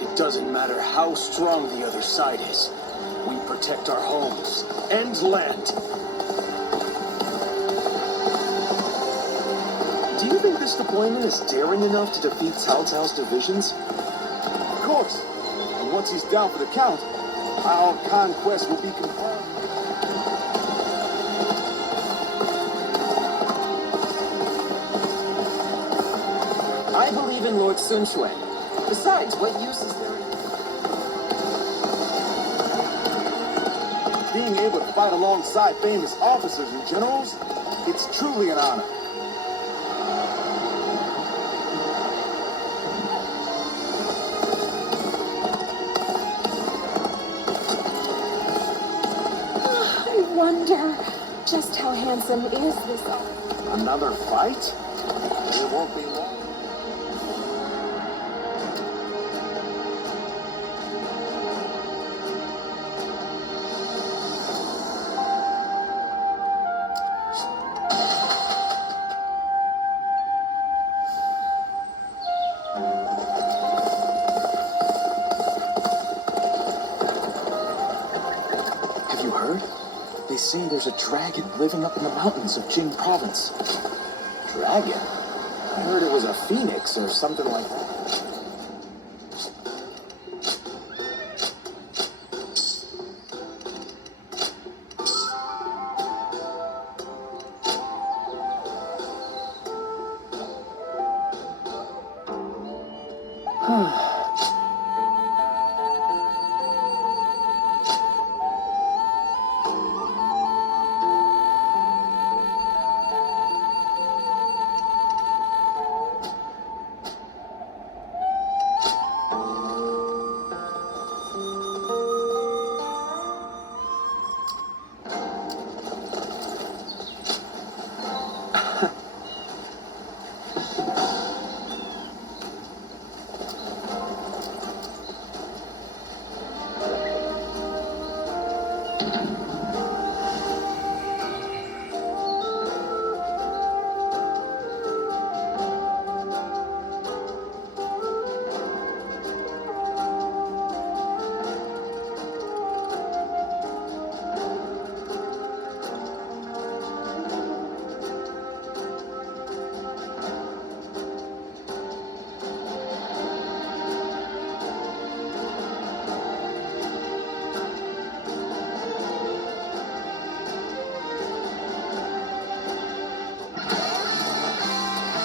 It doesn't matter how strong the other side is. We protect our homes and land. Do you think this deployment is daring enough to defeat Cao Cao's divisions? Of course. And once he's down for the count, our conquest will be confirmed. I believe in Lord Sun Shui. Besides, what use is there being able to fight alongside famous officers and generals, it's truly an honor. I wonder just how handsome is this officer? Another fight? It won't be long. Have you heard? They say there's a dragon living up in the mountains of Jing province. Dragon? I heard it was a phoenix or something like that.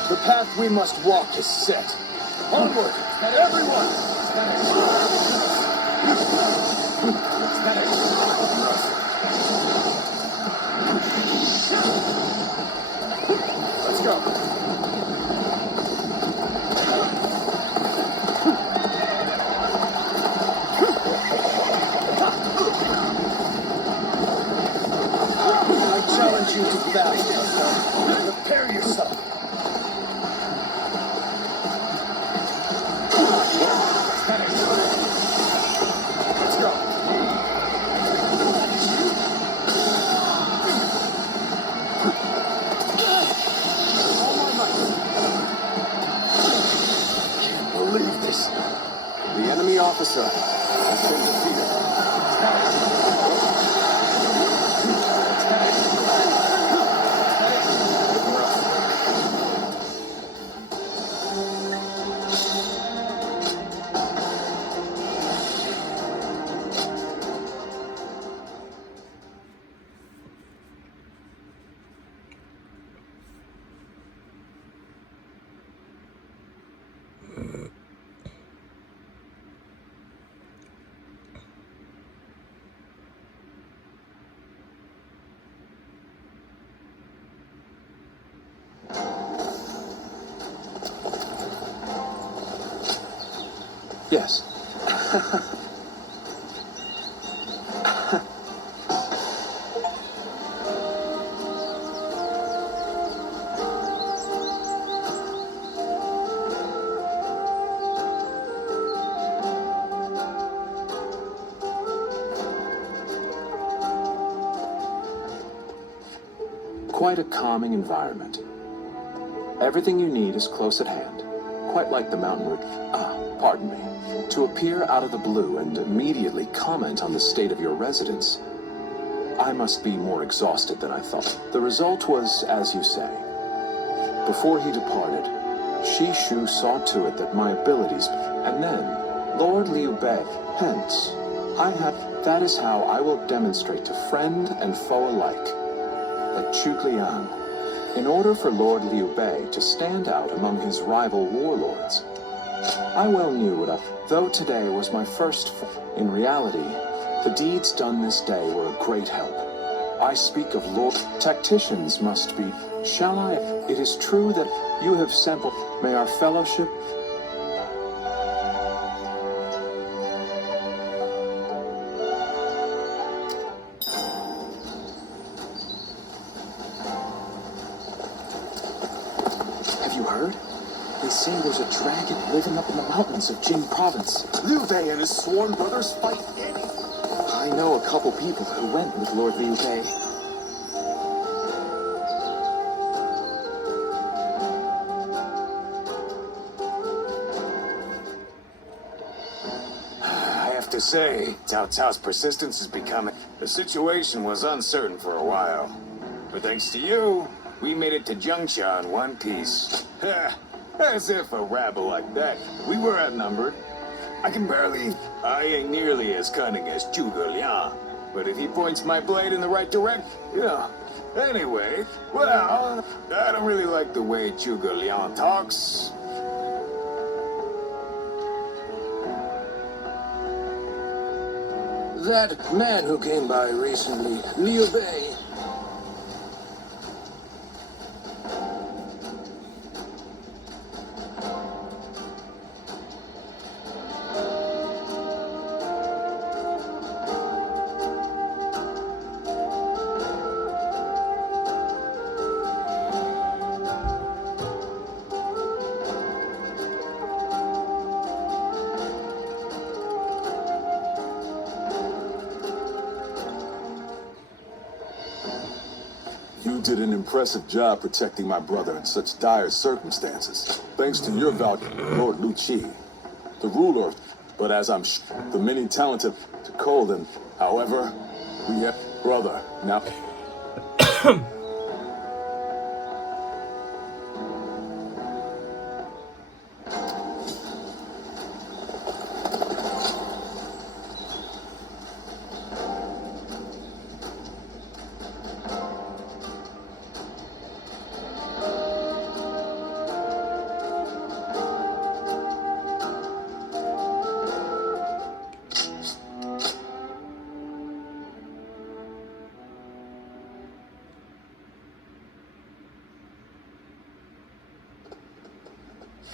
The path we must walk is set. Onward, everyone! Let's go. I challenge you to battle. Prepare yourself. The enemy officer has been defeated. Yes. Quite a calming environment. Everything you need is close at hand, quite like the mountain route. Pardon me. To appear out of the blue and immediately comment on the state of your residence. I must be more exhausted than I thought. The result was, as you say. Before he departed, Shishu saw to it that my abilities, and then Lord Liu Bei. Hence, that is how I will demonstrate to friend and foe alike that Chuglian, in order for Lord Liu Bei to stand out among his rival warlords, I well knew that though today was my first, in reality, The deeds done this day were a great help. I speak of Lord. Tacticians must be. Shall I? It is true that you have sampled. May our fellowship. Have you heard? They say there's a dragon living up in the mountains of Jing province. Liu Bei and his sworn brothers fight any. I know a couple people who went with Lord Liu Bei. I have to say, Cao Cao's persistence is becoming. The situation was uncertain for a while. But thanks to you, we made it to Zhengsha in one piece. As if a rabble like that. We were outnumbered. I ain't nearly as cunning as Zhuge Liang. But if he points my blade in the right direction, Anyway, well, I don't really like the way Zhuge Liang talks. That man who came by recently, Liu Bei. You did an impressive job protecting my brother in such dire circumstances. Thanks to your value, Lord Lu Qi, the ruler. But as the many talented to Colden, however, we have brother now.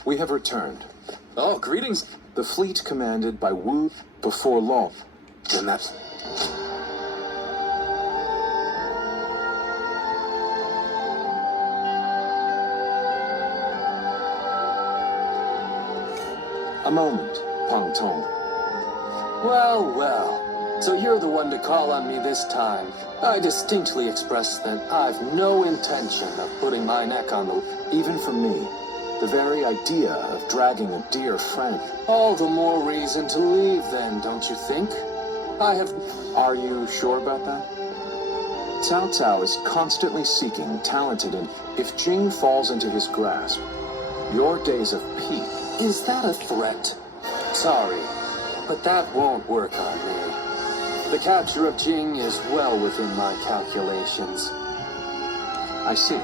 We have returned. Oh, greetings. The fleet commanded by Wu before long. Then that's... A moment, Pang Tong. Well, well. So you're the one to call on me this time. I distinctly expressed that I've no intention of putting my neck on the... Even for me, the very idea of dragging a dear friend. All the more reason to leave then, don't you think? I have... Are you sure about that? Cao Cao is constantly seeking talented and if Jing falls into his grasp, your days of peace... Is that a threat? Sorry, but that won't work on me. The capture of Jing is well within my calculations. I see.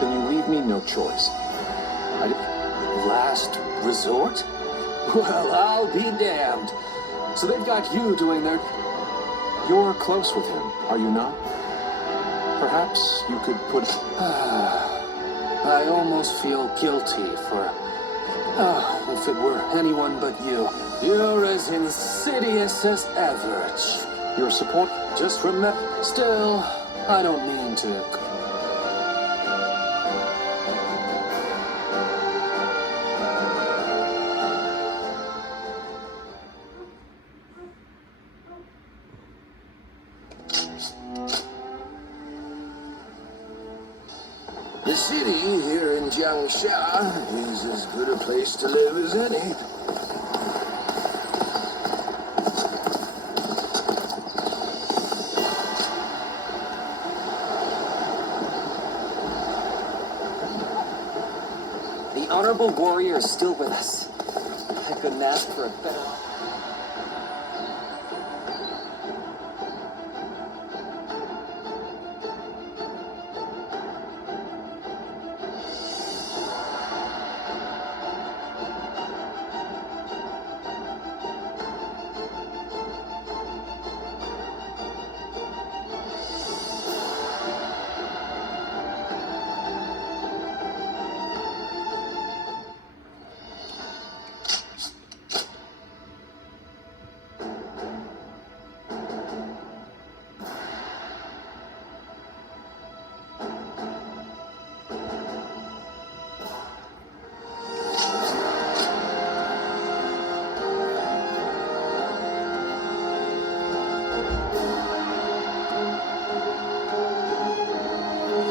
Then you leave me no choice. Last resort? Well, I'll be damned. So they've got you doing their... You're close with him, are you not? Perhaps you could put... I almost feel guilty for... if it were anyone but you. You're as insidious as ever. Your support? Just remember... Still, I don't mean to... The city here in Jiangsha is as good a place to live as any. The honorable warrior is still with us. I couldn't ask for a better...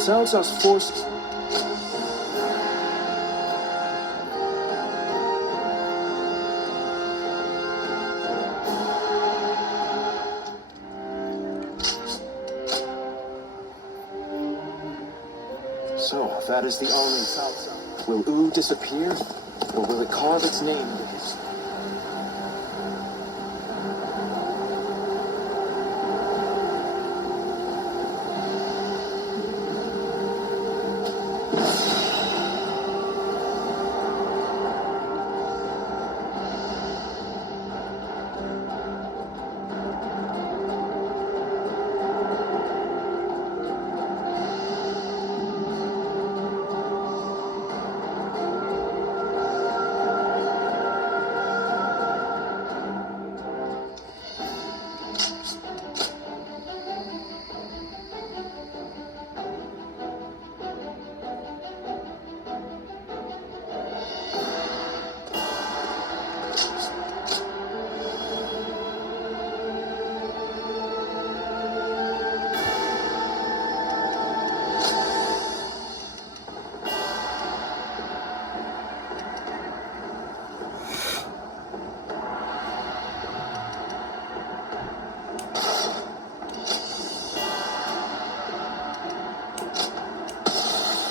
Cao Cao's force... So, that is the only Cao Cao. Will Wu disappear, or will it carve its name into history?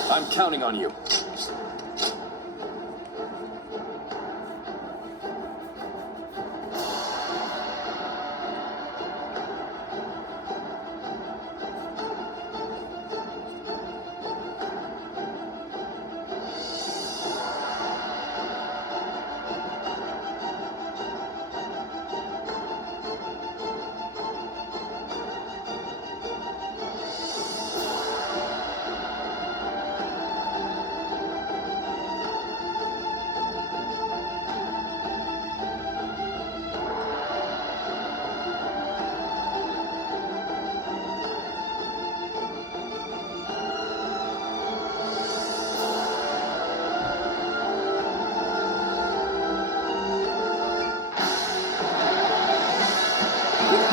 I'm counting on you.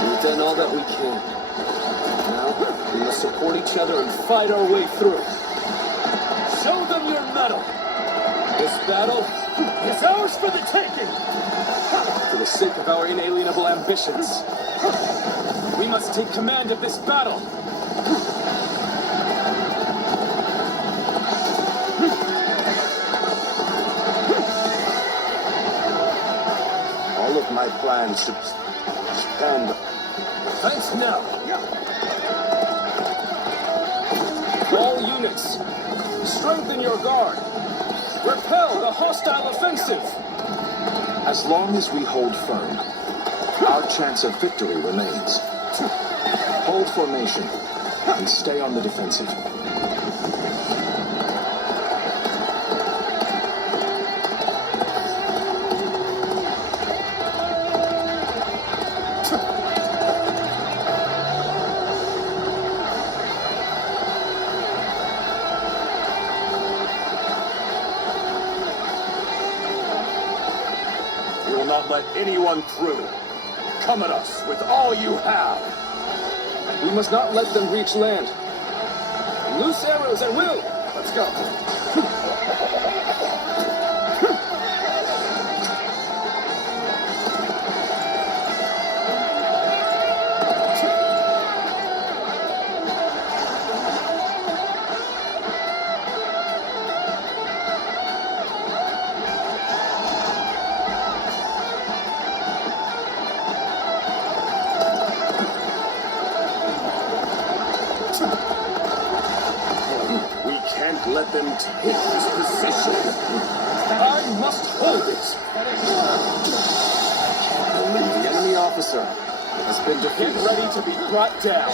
We've done all that we can. Now, we must support each other and fight our way through. Show them your mettle. This battle is ours for the taking. For the sake of our inalienable ambitions, we must take command of this battle. All of my plans depend. Thanks now. All units, strengthen your guard. Repel the hostile offensive. As long as we hold firm, our chance of victory remains. Hold formation and stay on the defensive. We will not let anyone through. Come at us with all you have. We must not let them reach land. Loose arrows at will. Let's go. Let them take this position. I must hold it. The enemy officer has been defeated. Get ready to be brought down.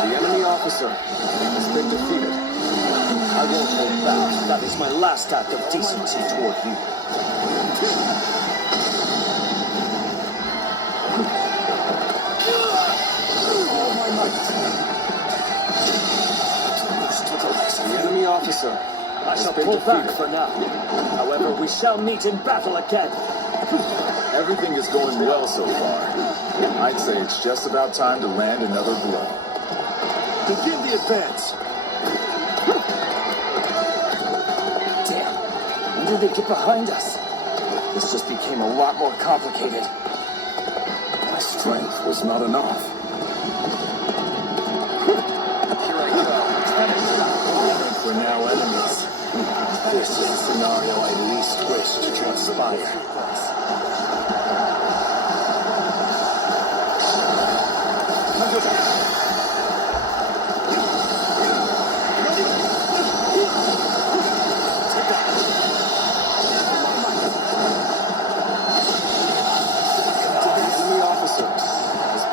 The enemy officer has been defeated. I won't hold back. That is my last act of decency toward you. Officer, I shall pull back for now. However, we shall meet in battle again. Everything is going well so far. I'd say it's just about time to land another blow. Begin the advance. Damn. When did they get behind us? This just became a lot more complicated. My strength was not enough. Here I go. I think we're now enemies. This is a scenario I least wish to transpire.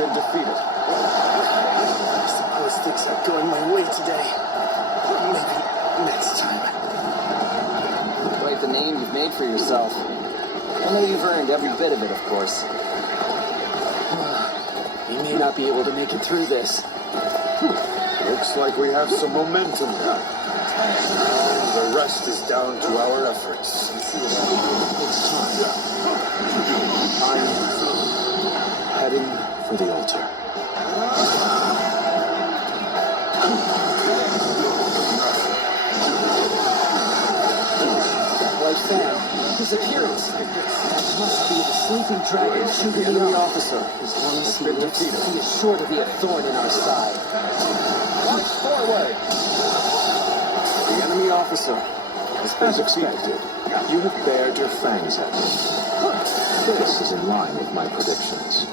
Defeated. I suppose things aren't going my way today. Maybe next time. Quite the name you've made for yourself. I know you've earned every bit of it, of course. You may not be able to make it through this. Looks like we have some momentum now. The rest is down to our efforts. It's time. I'm heading for the altar. Like that, his appearance. That must be the sleeping dragon shooting the enemy officer. As long as he lives, he is sure to be a thorn in our side. March forward! The enemy officer has been expected. You have bared your fangs at me. This is in line with my predictions.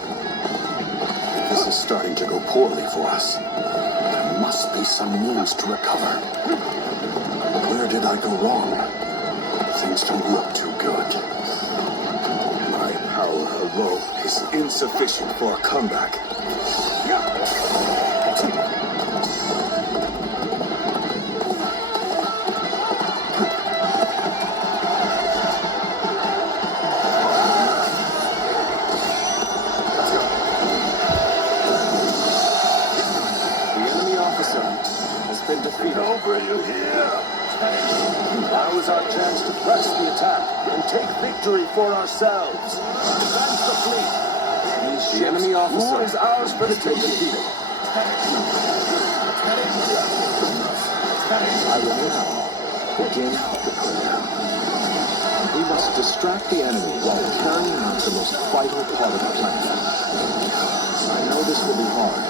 This is starting to go poorly for us. There must be some means to recover. Where did I go wrong? Things don't look too good. My power alone is insufficient for a comeback. Over you here. Now is our chance to press the attack and take victory for ourselves. Advance the fleet. The enemy officer is ours for the taking. I will now begin the program. We must distract the enemy while carrying out the most vital part of the plan. I know this will be hard,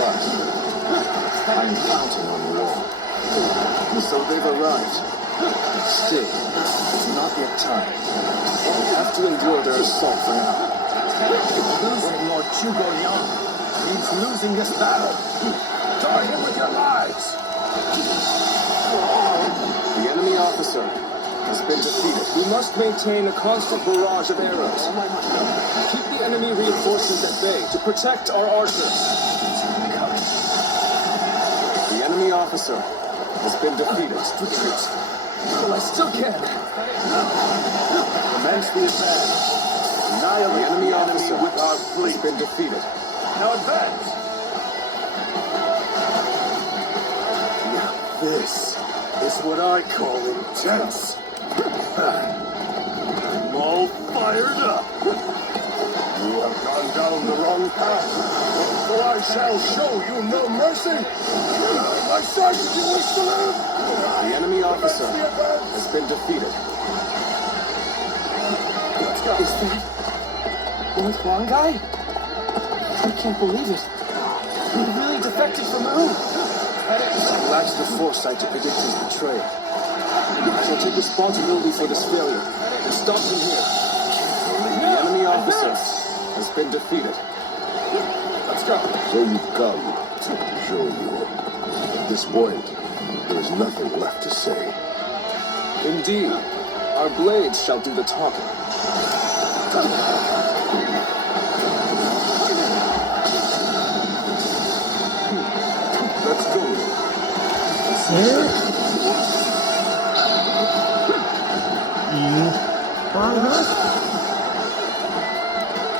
but I am counting on you all. So they've arrived. Still, it's not yet time. We have to endure their assault for now. Losing Lord Zhuge Yang means losing this battle. Die him with your lives. The enemy officer has been defeated. We must maintain a constant barrage of arrows. Keep the enemy reinforcements at bay to protect our archers. The enemy officer has been defeated. Retreat. Oh, I still can. Commence the advance. Annihilate the enemy officer with our fleet. Has been defeated. Now advance. Now this is what I call intense. I'm all fired up. You have gone down the wrong path, for I shall show you no mercy. My son, you wish to live. The enemy officer has been defeated. Let's go. Is that Old Huang guy? I can't believe it. He really defected from Wu. I lacked the foresight to predict his betrayal. I shall take responsibility for this failure and stop him here. The enemy officer has been defeated. Let's go. So you've come to show you. At this point, there is nothing left to say. Indeed, our blades shall do the talking. Let's go.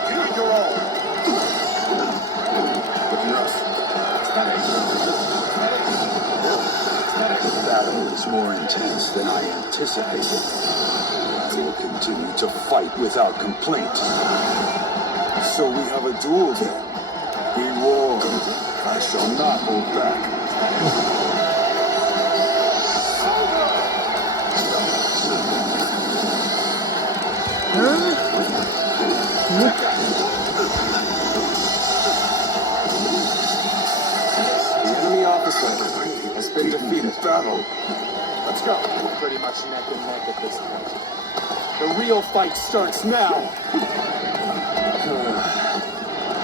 Give your all. The battle is more intense than I anticipated. I will continue to fight without complaint. So we have a duel then. We war. I I shall not hold back. The enemy officer has been defeated. Battle. Let's go. We're pretty much neck and neck at this point. The real fight starts now.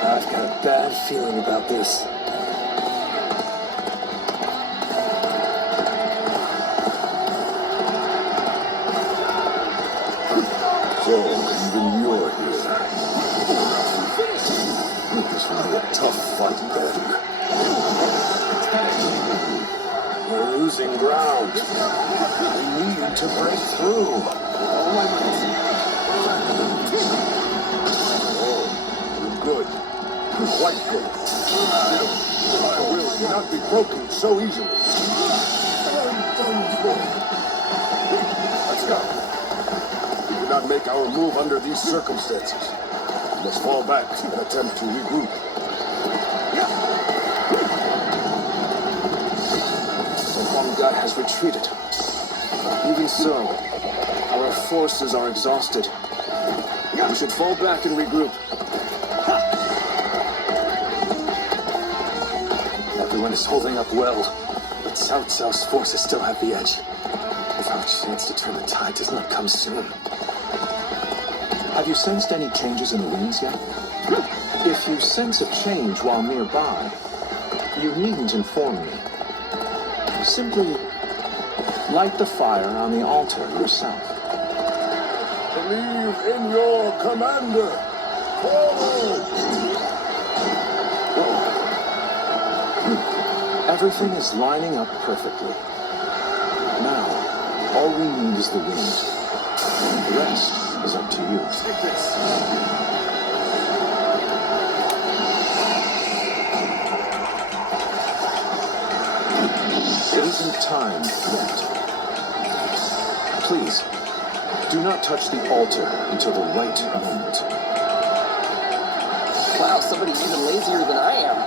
I've got a bad feeling about this. So, even you're here. This will be a tough fight then. We're losing ground. We need to break through. Oh, good. Quite good. My will cannot be broken so easily. Let's go. We cannot make our move under these circumstances. We must fall back and attempt to regroup. The one guy has retreated. Even so, our forces are exhausted. We should fall back and regroup. Everyone is holding up well, but Cao Cao's forces still have the edge. If our chance to turn the tide does not come soon. Have you sensed any changes in the winds yet? If you sense a change while nearby, you needn't inform me. Simply light the fire on the altar yourself. Believe in your commander. Forward! Everything is lining up perfectly. Now, all we need is the wind. The rest is up to you. Take this. It isn't time yet. Please, do not touch the altar until the right moment. Wow, somebody's even lazier than I am.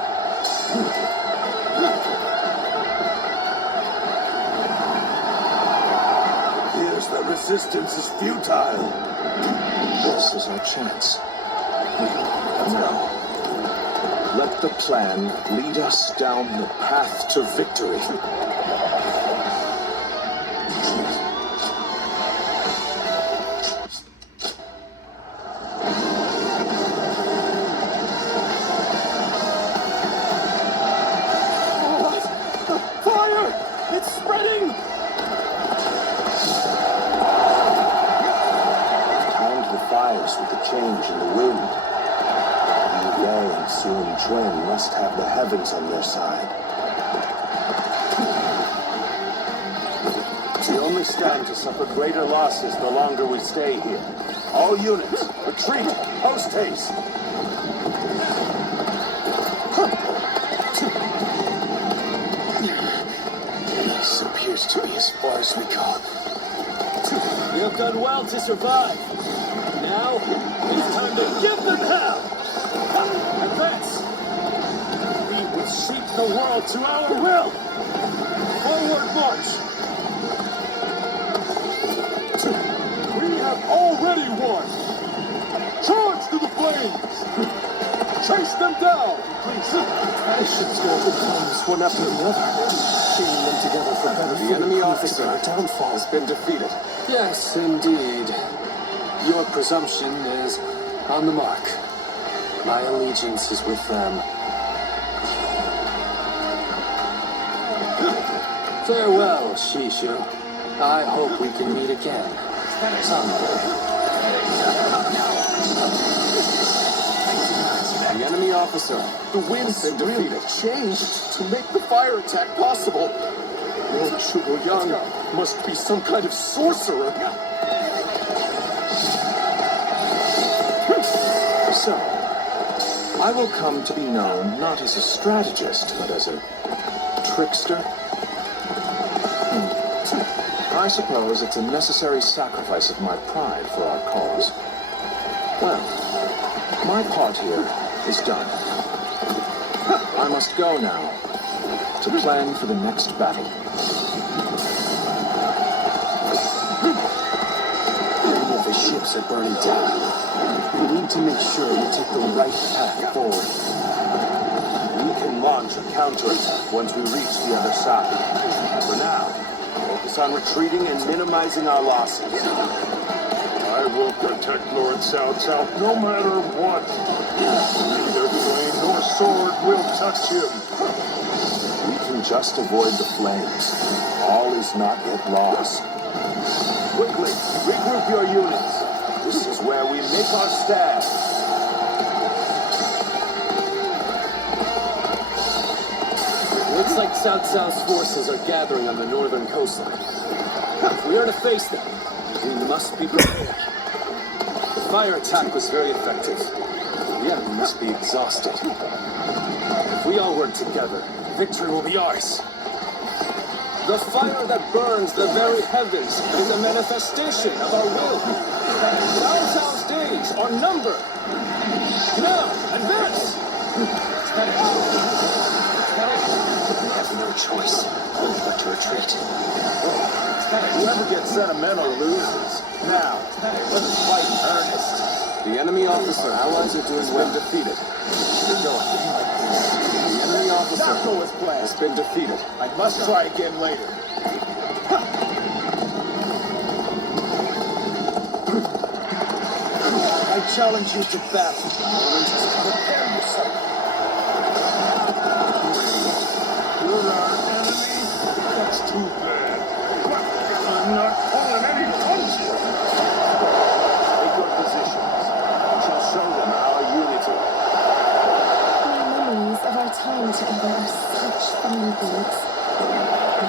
Here's the resistance is futile. This is our chance. Now, let the plan lead us down the path to victory. Fire! It's spreading! Timed the fires with the change in the wind. Wu Wei and Sun Quan must have the heavens on their side. We only stand to suffer greater losses the longer we stay here. All units, retreat, post haste. This appears to be as far as we go. We have done well to survive. Now, it's time to give them hell! Advance! We will shape the world to our will! Forward march! We have already won! Charge to the flames! Chase them down! Please! Nations go up in flames one after the other. Bringing them together for better The enemy officer has been defeated. Yes, indeed. Your presumption is on the mark. My allegiance is with them. Farewell, Shishu. I hope we can meet again someday. The enemy officer. The wind's been defeated. Changed to make the fire attack possible. Lord Zhuge must be some kind of sorcerer. So, I will come to be known not as a strategist, but as a trickster. I suppose it's a necessary sacrifice of my pride for our cause. Well, my part here is done. I'm I must go now to plan for the next battle. Many of the ships are burning down. We need to make sure we take the right path forward. We can launch a counterattack once we reach the other side. For now, focus on retreating and minimizing our losses. I will protect Lord Cao Cao no matter what. Neither flame nor sword will touch him. We can just avoid the flames. All is not yet lost. Quickly, regroup your units. This is where we make our stand. Looks like Cao Cao's forces are gathering on the northern coastline. If we are to face them, we must be prepared. The fire attack was very effective. The enemy must be exhausted. If we all work together, victory will be ours. The fire that burns the very heavens is a manifestation of our will. Cao Cao's days are numbered. Now, advance! We have no choice but to retreat. Whoever gets sentimental loses. Now, let's fight in earnest. The enemy officer allies are doing well. Defeated. Keep going. The enemy officer has been defeated. I must try again later. I challenge you to battle. Prepare yourself. You're our enemy? That's too bad. I'm not pulling any punches. Take your positions. We shall show them our unity. My memories of our time together are such fine things.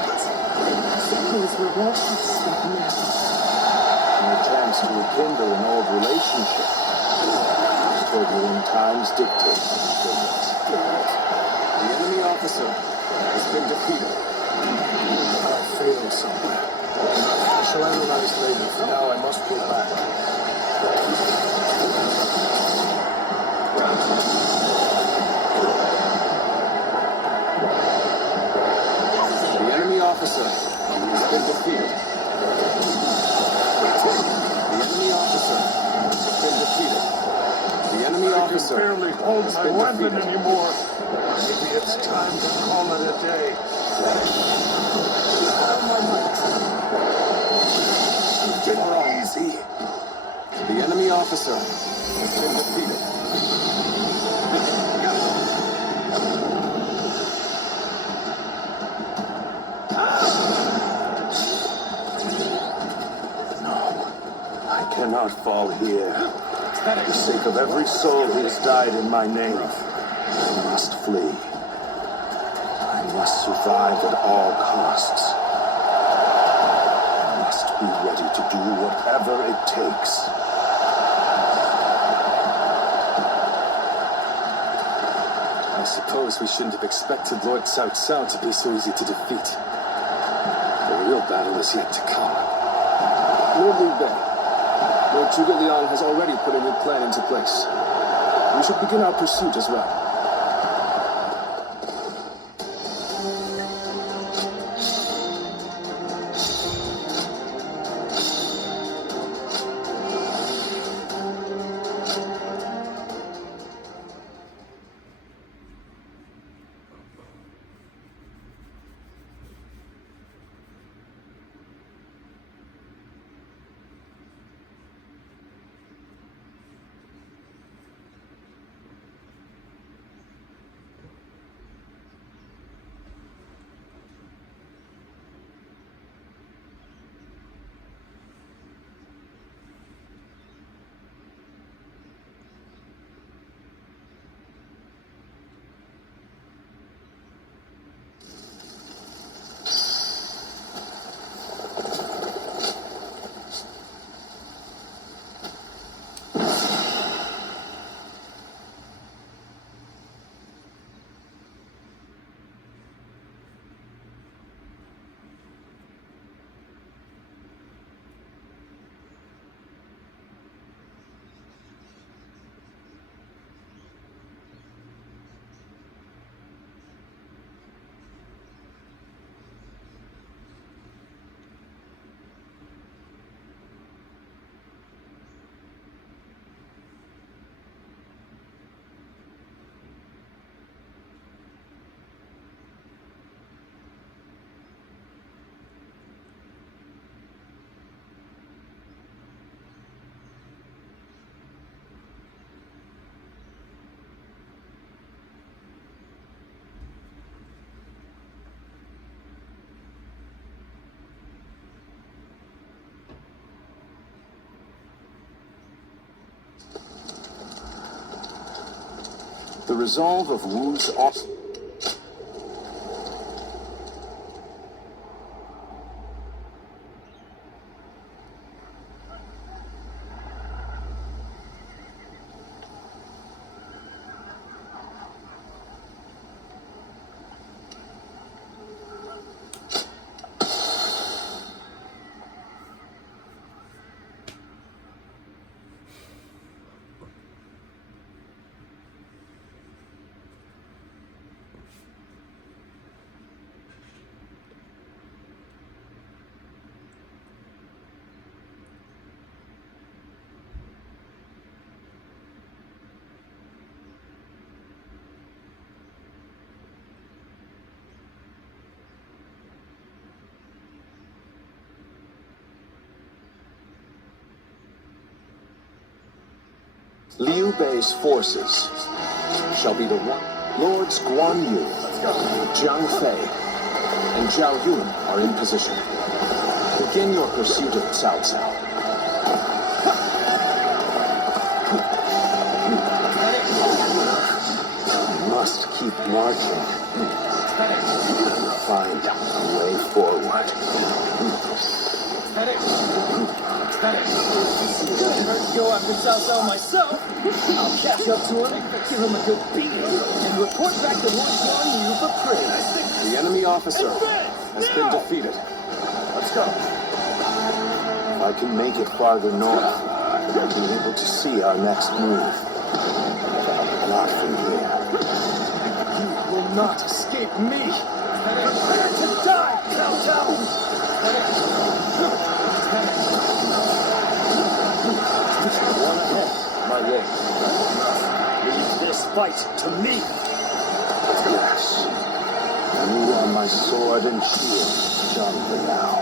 But I suppose we're well past that now. And a chance to rekindle an old relationship. Turbulent times dictate. The enemy officer has been defeated. I failed somewhere. I shall analyze later. For now, I must go back. The enemy officer has been defeated. The enemy officer has been defeated. The enemy officer I can barely hold has my been weapon defeated. anymore. Maybe it's time to call it a day. Take it easy. The enemy officer has been defeated. I cannot fall here. For the sake of every soul who has died in my name, I must flee. I must survive at all costs. I must be ready to do whatever it takes. I suppose we shouldn't have expected Lord Cao Cao to be so easy to defeat. The real battle is yet to come. Lord Liu Bei, Lord Zhuge Liang has already put a new plan into place. We should begin our pursuit as well. resolve of Wu's Liu Bei's forces shall be the one. Lords Guan Yu, Jiang Fei, and Zhao Yun are in position. Begin your pursuit of Cao Cao. Must keep marching. Find a way forward. Go after Cao Cao myself. I'll catch up to him, give him a good beating, and report back to Lord Guan Yu for praise. The enemy officer has been defeated. Let's go. If I can make it farther north, I'll be able to see our next move. Not from here. You will not escape me. Prepare to die, Cao Cao. One ahead, my lord. Leave this fight to me. Yes. You are my sword and shield, John now.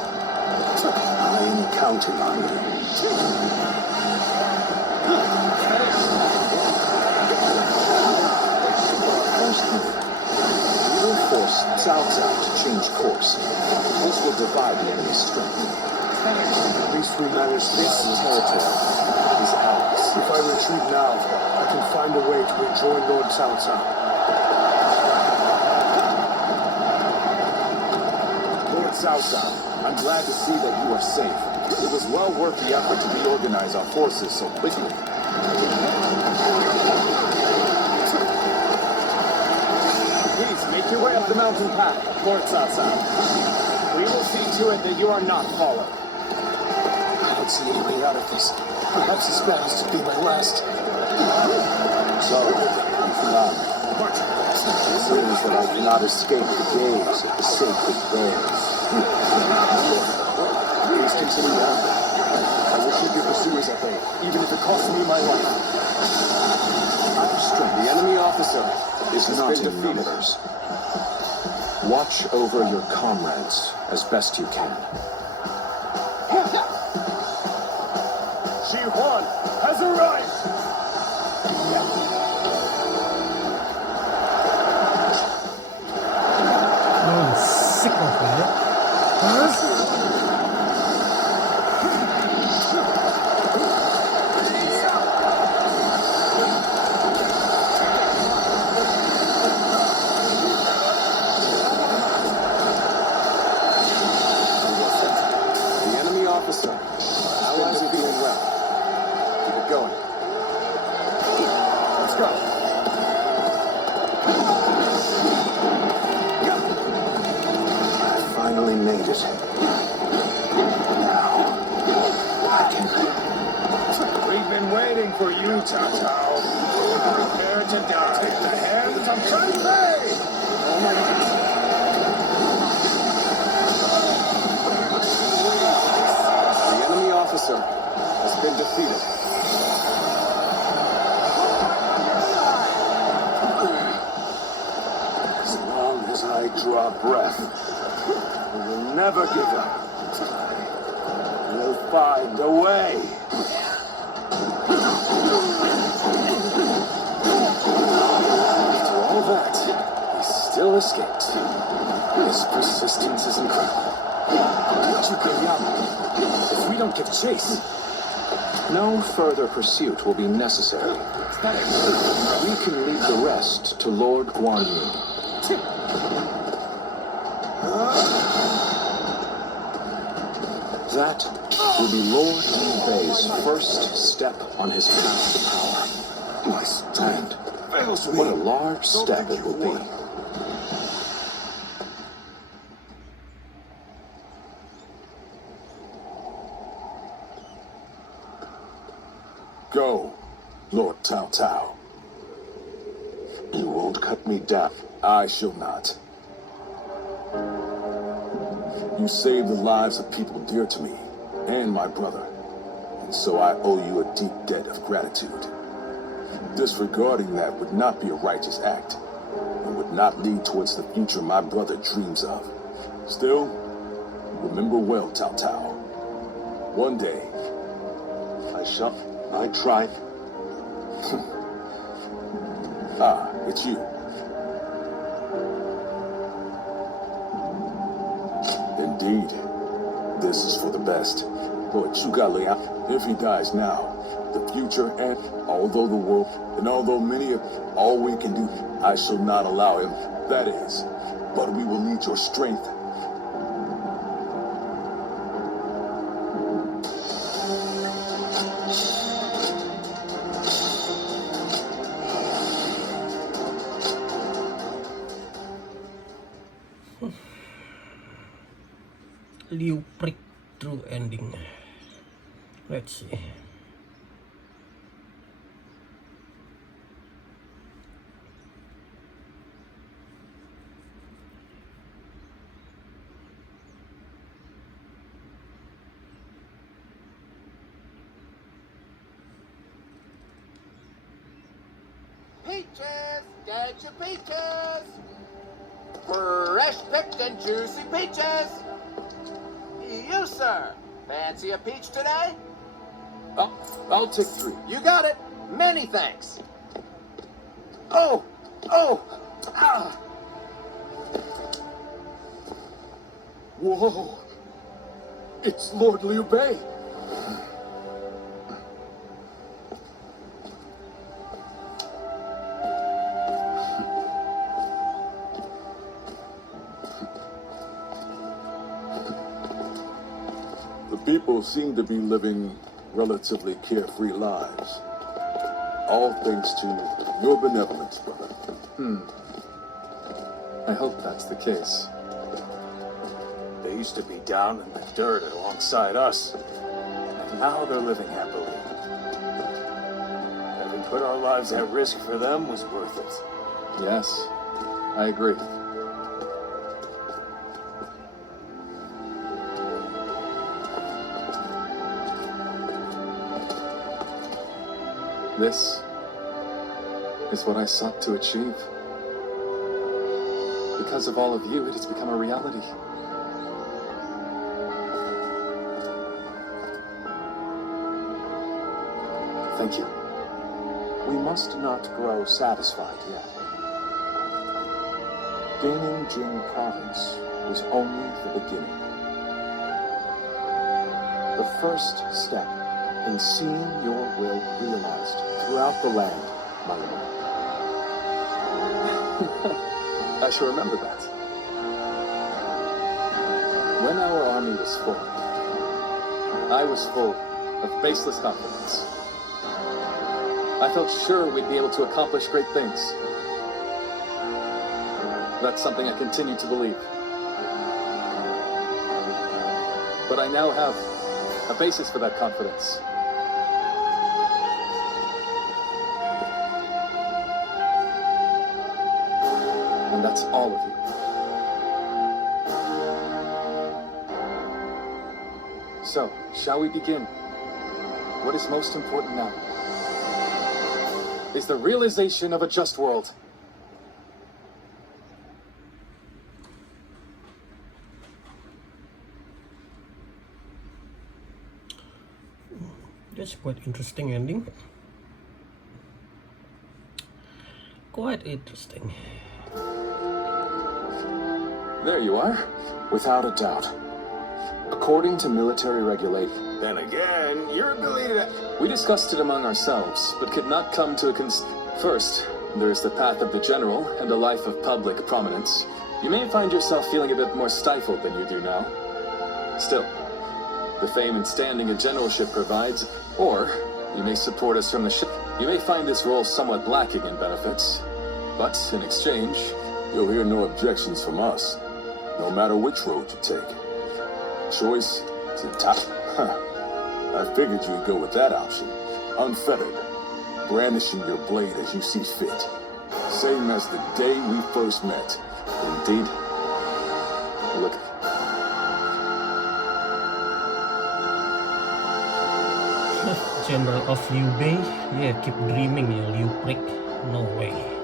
I am counting on you. First move. We will force Cao Cao to change course. This will divide the enemy's strength. At least we managed This territory is ours. If I retreat now, I can find a way to rejoin Lord Cao Cao. Lord Cao Cao, I'm glad to see that you are safe. It was well worth the effort to reorganize our forces so quickly. Please make your way up the mountain path, Lord Cao Cao. We will see to it that you are not followed. I don't see any way out of this. Perhaps this battle should be my last. So, none. It seems that I cannot escape the gaze of the sacred bears. Please continue on. I will keep your pursuers at bay, even if it costs me my life. The enemy officer is not been in defeated. numbers. Watch over your comrades as best you can. Xi Huan has arrived! Oh, sick of that. The enemy officer. Our allies are doing well. Keep it going. Let's go. I finally made it. Now, I can... We've been waiting for you, Cao Cao. Prepare to die. Take the hands of Zhang Fei! Oh my God. The enemy officer has been defeated. As long as I draw breath, we will never give up. We'll find a way. After all that, he still escaped. His persistence is incredible. If we don't give chase, No further pursuit will be necessary. We can leave the rest to Lord Guan Yin. That will be Lord Wu Wei's first step on his path to power. My strength fails me. What a large step it will be. Go, Lord Cao Cao. You won't cut me down. I shall not. You saved the lives of people dear to me and my brother, and so I owe you a deep debt of gratitude. Disregarding that would not be a righteous act, and would not lead towards the future my brother dreams of. Still, remember well, Cao Cao. One day, I tried. Ah, it's you. Indeed. This is for the best. Lord Zhuge, if he dies now, the future and although the world, and although many of all we can do, I shall not allow him. That is, but we will need your strength. Liu breakthrough ending. Let's see. Peaches! Get your peaches! Fresh picked and juicy peaches! You, sir! Fancy a peach today? I'll take 3. You got it! Many thanks! Oh! Oh! Ah! Whoa! It's Lord Liu Bei! People seem to be living relatively carefree lives. All thanks to your benevolence, brother. I hope that's the case. They used to be down in the dirt alongside us, and now they're living happily. Having put our lives at risk for them was worth it. Yes, I agree. This is what I sought to achieve. Because of all of you, it has become a reality. Thank you. We must not grow satisfied yet. Gaining Jing Province was only the beginning. The first step in seeing your will realized throughout the land, my lord. I shall remember that. When our army was full, I was full of baseless confidence. I felt sure we'd be able to accomplish great things. That's something I continue to believe. But I now have a basis for that confidence. And that's all of you. So, shall we begin? What is most important now is the realization of a just world. That's quite interesting ending. Quite interesting. There you are. Without a doubt. According to military regulation, Then again, your ability to... we discussed it among ourselves, but could not come to a First, there's the path of the general and a life of public prominence. You may find yourself feeling a bit more stifled than you do now. Still, the fame and standing a generalship provides, or you may support us from the ship. You may find this role somewhat lacking in benefits, but in exchange, You'll hear no objections from us, no matter which road you take. Choice is entirely... I figured you'd go with that option. Unfettered, brandishing your blade as you see fit. Same as the day we first met. indeed, look. General of Liu Bei. Yeah, keep dreaming ya, Liu Prick. No way.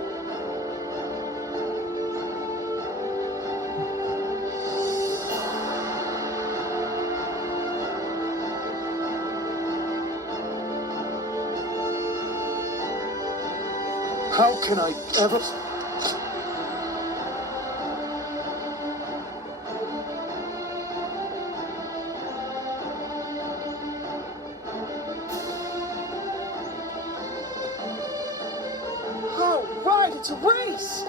How can I ever... All right, it's a race!